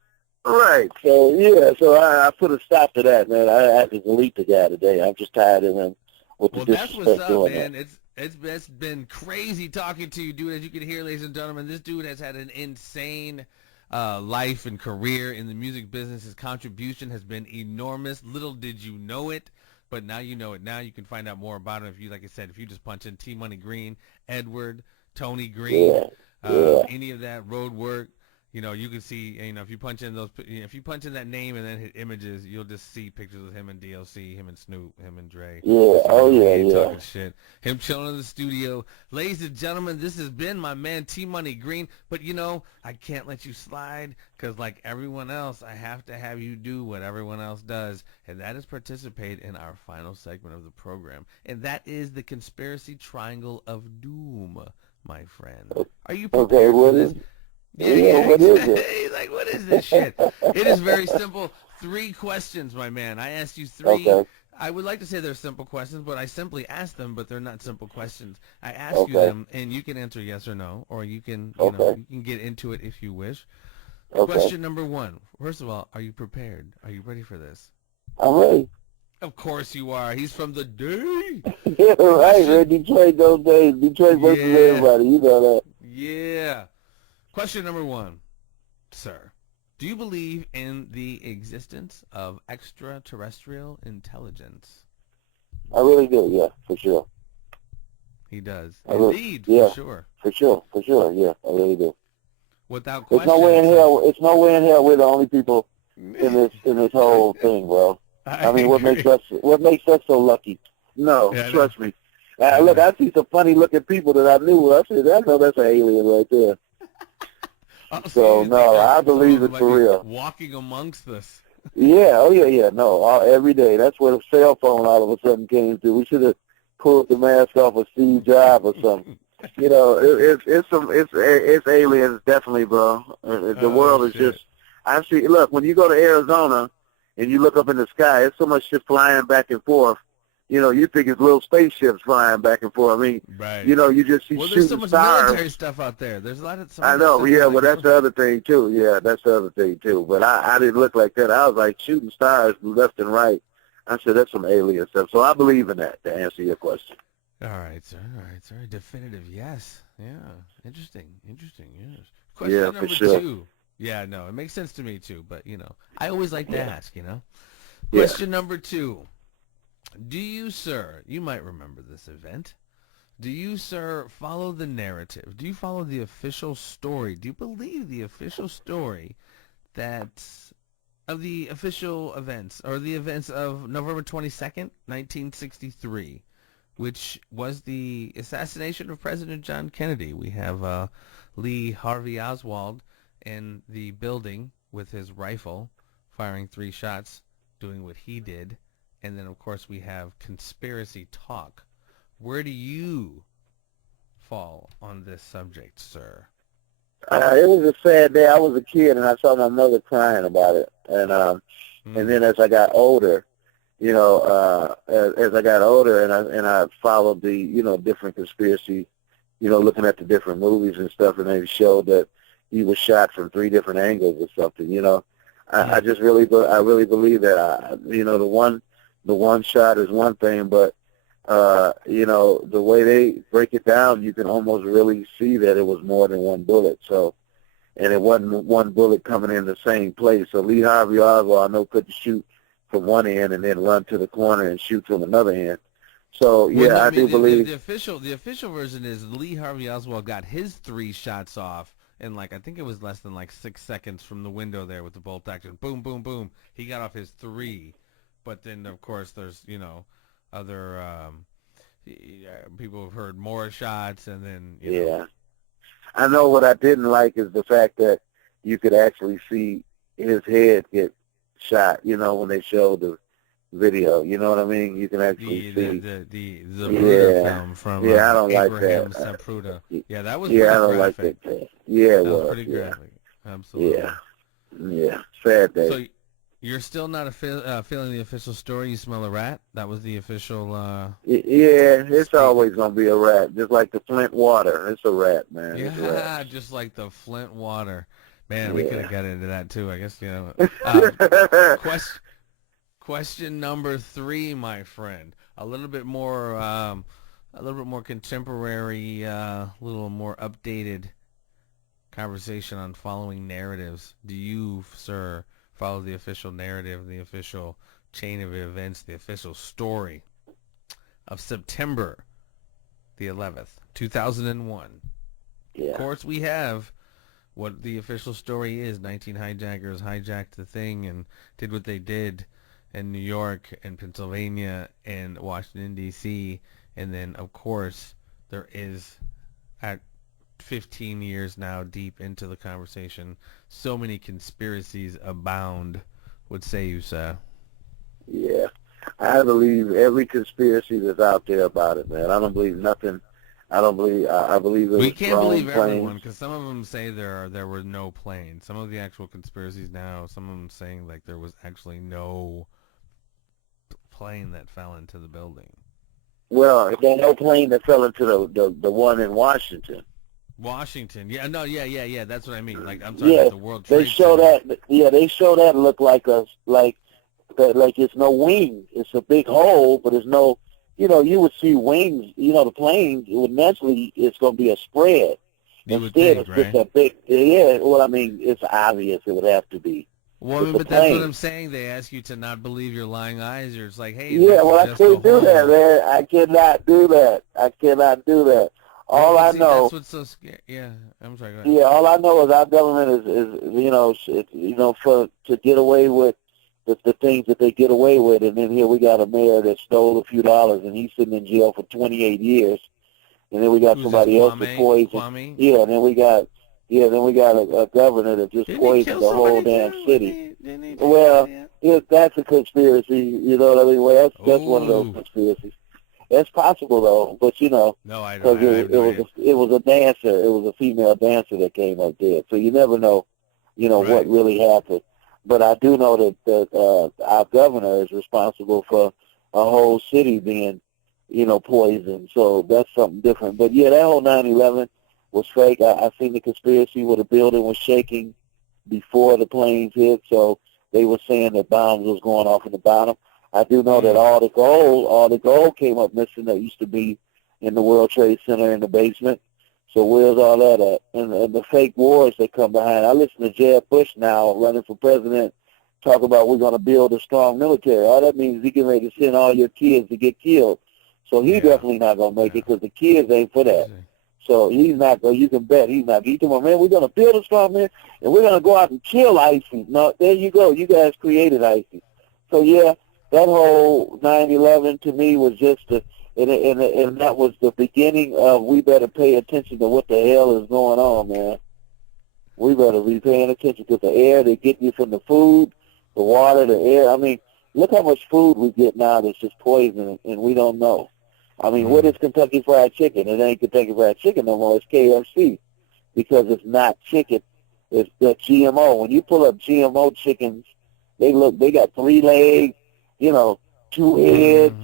Right. So so I put a stop to that, man. I had to delete the guy today. I'm just tired of him with the disrespect. Well, that's what's up, man. That. It's been crazy talking to you, dude. As you can hear, ladies and gentlemen, this dude has had an insane life and career in the music business. His contribution has been enormous. Little did you know it, but now you know it. Now you can find out more about him if you, like I said, if you just punch in T Money Green, Edward, Tony Green, any of that, Road Work. You can see, if you punch in if you punch in that name and then hit images, you'll just see pictures of him and DLC, him and Snoop, him and Dre. Yeah. Oh yeah. Wayne Yeah. talking shit. Him chilling in the studio. Ladies and gentlemen, this has been my man T Money Green. But I can't let you slide because, like everyone else, I have to have you do what everyone else does, and that is participate in our final segment of the program, and that is the Conspiracy Triangle of Doom, my friend. Are you prepared Okay. for What this? is? Yeah. What is it? He's like, what is this shit? It is very simple. 3 questions, my man. I asked you 3. Okay. I would like to say they're simple questions, but I simply asked them, but they're not simple questions. I ask you Okay. them, and you can answer yes or no, or you can, Okay. you can get into it if you wish. Okay. Question number 1. First of all, are you prepared? Are you ready for this? I'm ready. Of course you are. He's from the D. Yeah, right, man. Detroit those days. Detroit versus Yeah. everybody. You know that. Yeah. Question number 1, sir. Do you believe in the existence of extraterrestrial intelligence? I really do. Yeah, for sure. He does. really- Indeed, yeah. for sure. For sure. Yeah, I really do. Without There's question. no way in sir. hell. It's no way in hell we're the only people in this whole thing, bro. I mean, what makes us so lucky? No, Yeah, I know. trust me. Look, I see some funny looking people that I knew. I said, I know that's an alien right there. Oh, So, you no, think I some believe of it them for might be real. Walking amongst us. Yeah, oh yeah. No, every day. That's where the cell phone all of a sudden came to. We should have pulled the mask off of Steve Jobs or something. It's aliens definitely, bro. The world is shit. just. I see. Look, when you go to Arizona and you look up in the sky, it's so much shit flying back and forth. You think it's little spaceships flying back and forth. I mean, Right. you just see Well, there's shooting so much stars. military stuff out there. There's a lot of. I know, yeah, like, but that's the other thing too. Yeah, that's the other thing too. But I didn't look like that. I was like shooting stars left and right. I said that's some alien stuff. So I believe in that. To answer your question. All right, sir. Definitive yes. Yeah. Interesting. Yes. Question Yeah, number for sure. 2. Yeah, no, it makes sense to me too. But I always like to ask. Yeah. Question number 2. Do you, sir? You might remember this event. Do you, sir, follow the narrative? Do you follow the official story? Do you believe the official story of the official events or the events of November 22nd, 1963, which was the assassination of President John Kennedy? We have Lee Harvey Oswald in the building with his rifle, firing 3 shots, doing what he did. And then, of course, we have conspiracy talk. Where do you fall on this subject, sir? It was a sad day. I was a kid, and I saw my mother crying about it. And then as I got older, as I got older, and I followed the different conspiracy, looking at the different movies and stuff, and they showed that he was shot from 3 different angles or something. I just really believe that. The one shot is one thing, but the way they break it down, you can almost really see that it was more than one bullet. So, and it wasn't one bullet coming in the same place. So Lee Harvey Oswald, I know, couldn't shoot from one end and then run to the corner and shoot from another end. So yeah, I do believe the official version is Lee Harvey Oswald got his 3 shots off. And I think it was less than 6 seconds from the window there with the bolt action. Boom, boom, boom. He got off his 3. But then, of course, there's, other people have heard more shots, and then, Yeah. I know what I didn't like is the fact that you could actually see his head get shot, when they showed the video. You know what I mean? You can actually see. The Zapruder film from I don't like Abraham that. Zapruder. Yeah, that was I don't graphic. like that. Yeah, it That was was. pretty Yeah. graphic. Absolutely. Yeah. Sad day. So you're still not feeling the official story? You smell a rat? That was the official... Yeah, it's always going to be a rat, just like the Flint water. It's a rat, man. It's a Yeah, rat. just like the Flint water. Man, we Yeah. could have got into that too, I guess, Question number 3, my friend. A little bit more contemporary, a little more updated conversation on following narratives. Do you, sir, follow the official narrative, the official chain of events, the official story of September the 11th, 2001? Yeah. Of course, we have what the official story is. 19 hijackers hijacked the thing and did what they did in New York and Pennsylvania and Washington, D.C. And then, of course, there is, at 15 years now deep into the conversation, so many conspiracies abound, would say you, sir. Yeah. I believe every conspiracy that's out there about it, man. I don't believe nothing. I believe it was We can't drone believe everyone, planes. because some of them say there were no planes. Some of the actual conspiracies now, some of them saying like there was actually no plane that fell into the building. Well, there's no plane that fell into the one in Washington. Washington, yeah, no, yeah. That's what I mean. Like I'm talking Yeah, about the World they Trade show Center. that. Yeah, they show that look like like it's no wing. It's a big hole, but it's no. You know, you would see wings. You know, the plane it would naturally it's going to be a spread. You would Instead, think, it's just right? a big. Yeah, well, I mean, it's obvious it would have to be. Well, I It's mean, a but that's what plane. I'm saying. They ask you to not believe your lying eyes. You're just like, hey, Yeah, this well, is I just a can't do that, hole. man. I cannot do that. I cannot do that. Well, All but I see, that's know, what's so scary. Yeah, I'm sorry. Go ahead. yeah, all I know is our government is for to get away with the things that they get away with, and then here we got a mayor that stole a few dollars, and he's sitting in jail for 28 years, and then we got Who's this, somebody else that Kwame? poisoned. Kwame? Yeah, and then we got a governor that just Didn't he poisoned kill the whole somebody damn too? city. Didn't he take Well, somebody out? yeah, that's a conspiracy. You know what I mean? Well, that's one of those Oh, conspiracies. That's possible though, but no, I don't. because I have no idea. it was a dancer, it was a female dancer that came up dead. So you never know, what Right. really happened. But I do know that our governor is responsible for a whole city being, poisoned. So that's something different. But yeah, that whole 9/11 was fake. I seen the conspiracy where the building was shaking before the planes hit. So they were saying that bombs was going off in the bottom. I do know that Mm. all the gold came up missing that used to be in the World Trade Center in the basement. So where's all that at? And the fake wars that come behind. I listen to Jeb Bush now running for president talk about we're going to build a strong military. All that means he getting ready to send all your kids to get killed. So he Yeah. definitely not going to make it because the kids ain't for that. So he's not going. You can bet he's not. He told me, man, we're going to build a strong man, and we're going to go out and kill ISIS. No, there you go. You guys created ISIS. So yeah, that whole 9/11 to me was just and that was the beginning of we better pay attention to what the hell is going on, man. We better be paying attention to the air they get you from the food, the water, the air. I mean, look how much food we get now that's just poison, and we don't know. I mean, what is Kentucky Fried Chicken? It ain't Kentucky Fried Chicken no more. It's KFC because it's not chicken. It's the GMO. When you pull up GMO chickens, they got 3 legs, 2 heads,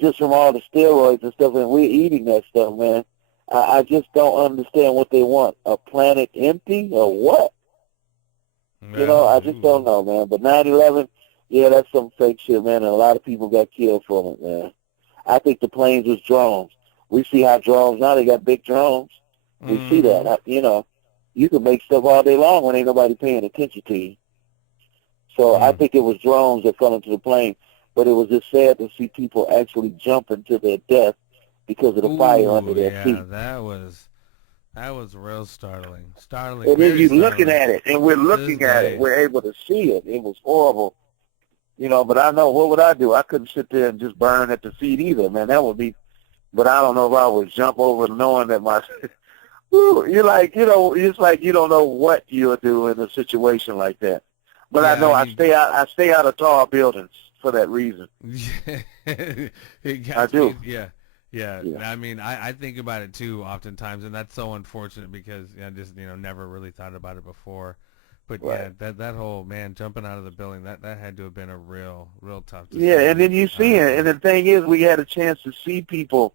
just from all the steroids and stuff, and we're eating that stuff, man. I just don't understand what they want. A planet empty or what? I just don't know, man. But 9/11, yeah, that's some fake shit, man, and a lot of people got killed from it, man. I think the planes was drones. We see how drones, now they got big drones. We see that. You can make stuff all day long when ain't nobody paying attention to you. So I think it was drones that fell into the plane, but it was just sad to see people actually jumping to their death because of the fire under their feet. That was real startling. Startling. And then Very you're startling. looking at it, and we're looking at it. We're able to see it. It was horrible. But I know, what would I do? I couldn't sit there and just burn at the feet either, man. That would be, but I don't know if I would jump over knowing that my, you're like, it's like you don't know what you'll do in a situation like that. But Yeah, I know I stay out of tall buildings for that reason. I do. Yeah. I mean, I think about it too oftentimes, and that's so unfortunate because I just never really thought about it before. But Right. yeah, that whole man jumping out of the building, that had to have been a real tough decision. Yeah, and then you see it, and the thing is, we had a chance to see people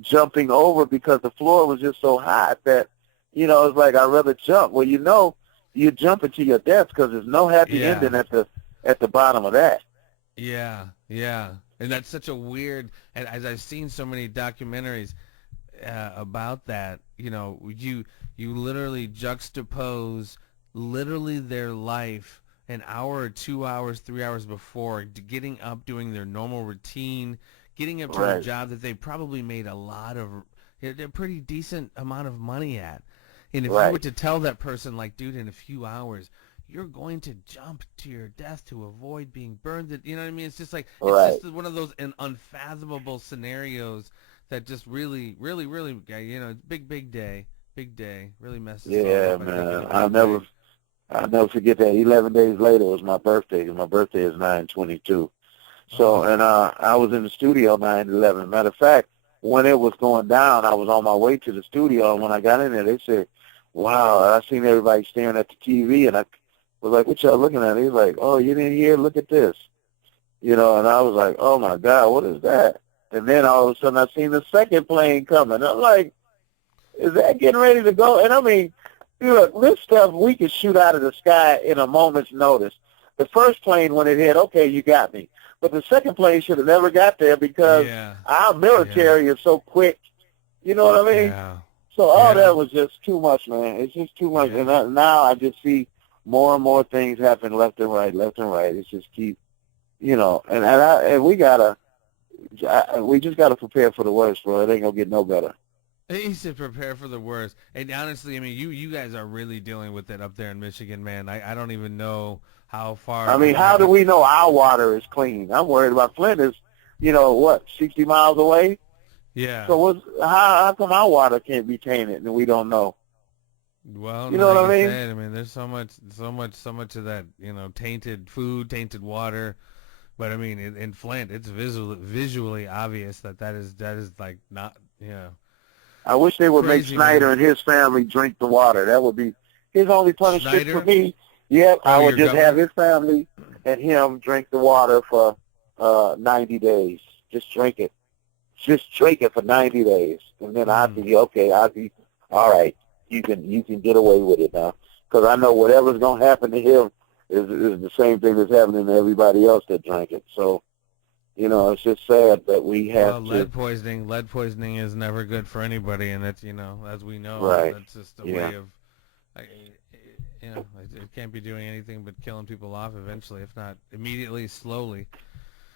jumping over because the floor was just so hot that it's like I'd rather jump. Well, you're jumping to your death because there's no happy ending at the bottom of that. Yeah, and that's such a weird. And as I've seen so many documentaries about that, you literally juxtapose literally their life an hour or 2 hours, 3 hours before getting up, doing their normal routine, getting up to a job that they probably made a pretty decent amount of money at. And if you were to tell that person, like, dude, in a few hours, you're going to jump to your death to avoid being burned. You know what I mean? It's just like, it's just one of those unfathomable scenarios that just really, really, really, you know, big day, really messes up. Yeah, man. I'll never forget that. 11 days later was my birthday, and my birthday is 9/22. So, and I was in the studio 9/11. Matter of fact, when it was going down, I was on my way to the studio, and when I got in there, they said, wow, I seen everybody staring at the TV, and I was like, what y'all looking at? He was like, oh, you didn't hear? Look at this. You know, and I was like, oh, my God, what is that? And then all of a sudden I seen the second plane coming. I'm like, is that getting ready to go? And I mean, look, this stuff we can shoot out of the sky in a moment's notice. The first plane, when it hit, okay, you got me. But the second plane should have never got there because our military is so quick. You know what I mean? Yeah. So all that was just too much, man. It's just too much. Yeah. And now I just see more and more things happen left and right. It's just keep, you know, and we just gotta prepare for the worst, bro. It ain't gonna get no better. He said prepare for the worst. And honestly, I mean, you guys are really dealing with it up there in Michigan, man. I don't even know how far. I mean, how do we know our water is clean? I'm worried about Flint is, you know, what, 60 miles away? Yeah. So how come our water can't be tainted and we don't know? Well, you know what I mean? I mean, there's so much of that, you know, tainted food, tainted water. But I mean, in Flint, it's visually obvious that is like not, you know. I wish they would make Snyder and his family drink the water. That would be his only punishment for me. Yep, I would just have his family and him drink the water for 90 days. Just drink it. Just drink it for 90 days. And then I'd be okay. I'd be, all right, you can get away with it now. Because I know whatever's going to happen to him is the same thing that's happening to everybody else that drank it. So, you know, it's just sad that we have lead poisoning is never good for anybody, and that's, you know, as we know, that's just a way of, you know, it can't be doing anything but killing people off eventually, if not immediately, slowly.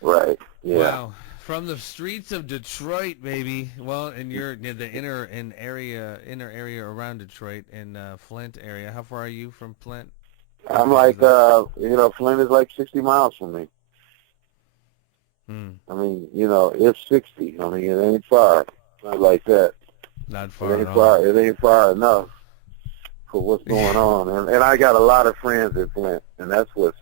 Right. Yeah. Wow. From the streets of Detroit, baby. Well, and you're near the inner area around Detroit, in Flint area. How far are you from Flint? I'm like, you know, Flint is like 60 miles from me. I mean, you know, it's 60. I mean, it ain't far. Not like that. Not far It ain't far. It ain't far enough for what's going on. And I got a lot of friends in Flint, and that's what's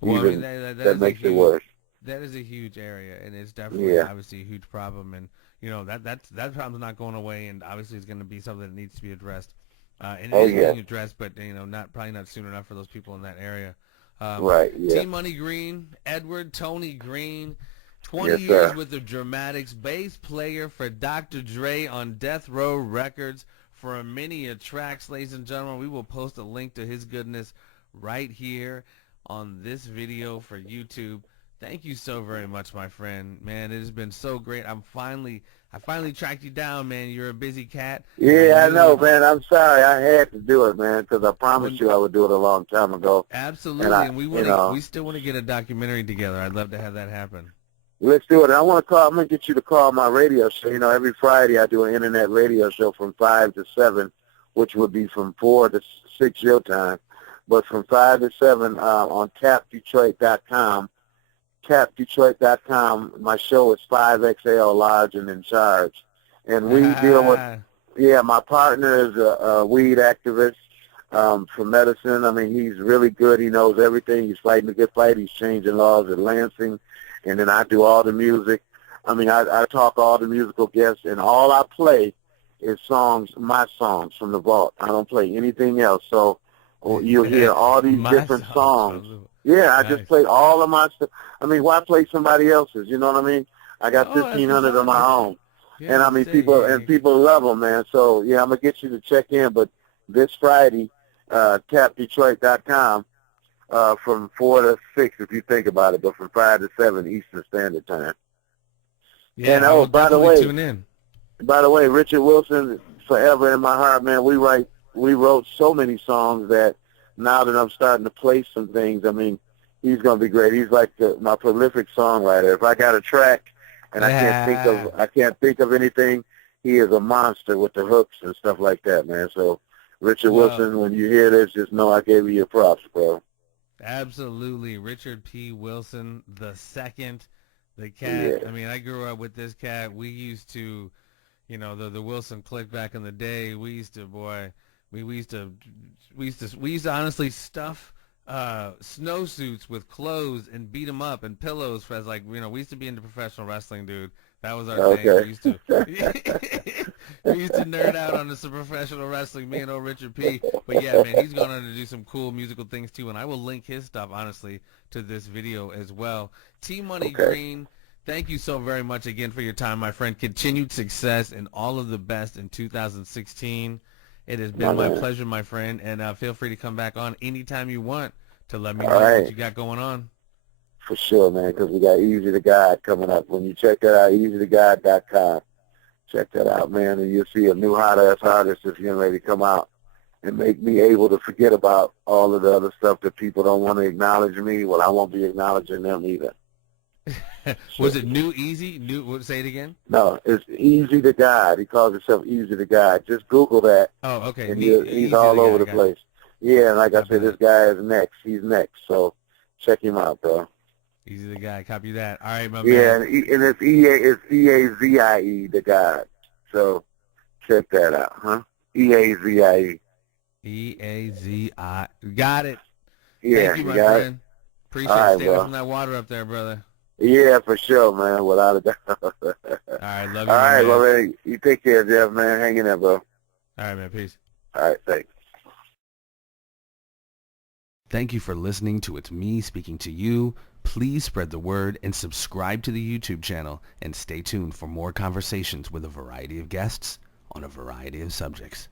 that makes it worse. That is a huge area, and it's definitely obviously a huge problem. And you know that problem's not going away, and obviously it's going to be something that needs to be addressed. And it's being addressed, but you know, probably not soon enough for those people in that area. T Money Green, Edward Tony Green. 20 years with the Dramatics, bass player for Dr. Dre on Death Row Records for many tracks, ladies and gentlemen. We will post a link to his goodness right here on this video for YouTube. Thank you so very much, my friend. Man, it has been so great. I finally tracked you down, man. You're a busy cat. Yeah, I know, man. I'm sorry. I had to do it, man, because I promised you I would do it a long time ago. Absolutely, and we still want to get a documentary together. I'd love to have that happen. Let's do it. I'm going to get you to call my radio show. You know, every Friday I do an internet radio show from 5 to 7, which would be from 4 to 6 your time. But from 5 to 7 on tapdetroit.com. Tapdetroit.com. My show is 5XL, Large and in Charge. And we deal with, my partner is a weed activist for medicine. I mean, he's really good. He knows everything. He's fighting a good fight. He's changing laws at Lansing. And then I do all the music. I mean, I talk all the musical guests, and all I play is my songs from the vault. I don't play anything else. So you'll hear all these different songs. Yeah, I just play all of my stuff. I mean, why play somebody else's? You know what I mean? I got 1,500 of my own. Yeah, and I mean, people love them, man. So, yeah, I'm going to get you to check in. But this Friday, tapdetroit.com. From 4 to 6, if you think about it, but from 5 to 7 Eastern Standard Time. Yeah, and by the way, Richard Wilson, forever in my heart, man. We wrote so many songs that now that I'm starting to play some things, I mean, he's gonna be great. He's like my prolific songwriter. If I got a track and I can't think of anything, he is a monster with the hooks and stuff like that, man. So Richard Well, Wilson, when you hear this, just know I gave you your props, bro. absolutely. Richard P. Wilson the second, the cat. Yeah. I mean, I grew up with this cat. We used to, you know, the Wilson clique back in the day. We used to, boy, we used to honestly stuff snowsuits with clothes and beat them up and pillows for, as like, you know, we used to be into professional wrestling, dude. That was our thing. Okay. We used to we used to nerd out on some professional wrestling, me and old Richard P. But yeah, man, he's going on to do some cool musical things too, and I will link his stuff, honestly, to this video as well. T Money Okay. Green, thank you so very much again for your time, my friend. Continued success and all of the best in 2016. It has been my pleasure, my friend, and feel free to come back on anytime you want to let me know what you got going on. For sure, man, because we got Easy the Guide coming up. When you check that out, easytheguyde.com. Check that out, man, and you'll see a new hot-ass artist that's getting ready to come out and make me able to forget about all of the other stuff that people don't want to acknowledge me. Well, I won't be acknowledging them either. Was it New Easy? Say it again? No, it's Easy the Guide. He calls himself Easy the Guide. Just Google that. Oh, okay. And he's all over the place. Yeah, and like I said, this guy is next. He's next. So check him out, bro. Easy the Guy. Copy that. All right, my Yeah, man. and it's EAZIE, the Guide. So check that out, huh? EAZIE. EAZI. Got it. Yeah, Thank you, my got friend. Appreciate right, it. Stay away bro. from that water up there, brother. Yeah, for sure, man, without a doubt. All right, love you, All right, man. well, man, you take care, Jeff, man. Hang in there, bro. All right, man. Peace. All right, thanks. Thank you for listening to It's Me Speaking to You. Please spread the word and subscribe to the YouTube channel, and stay tuned for more conversations with a variety of guests on a variety of subjects.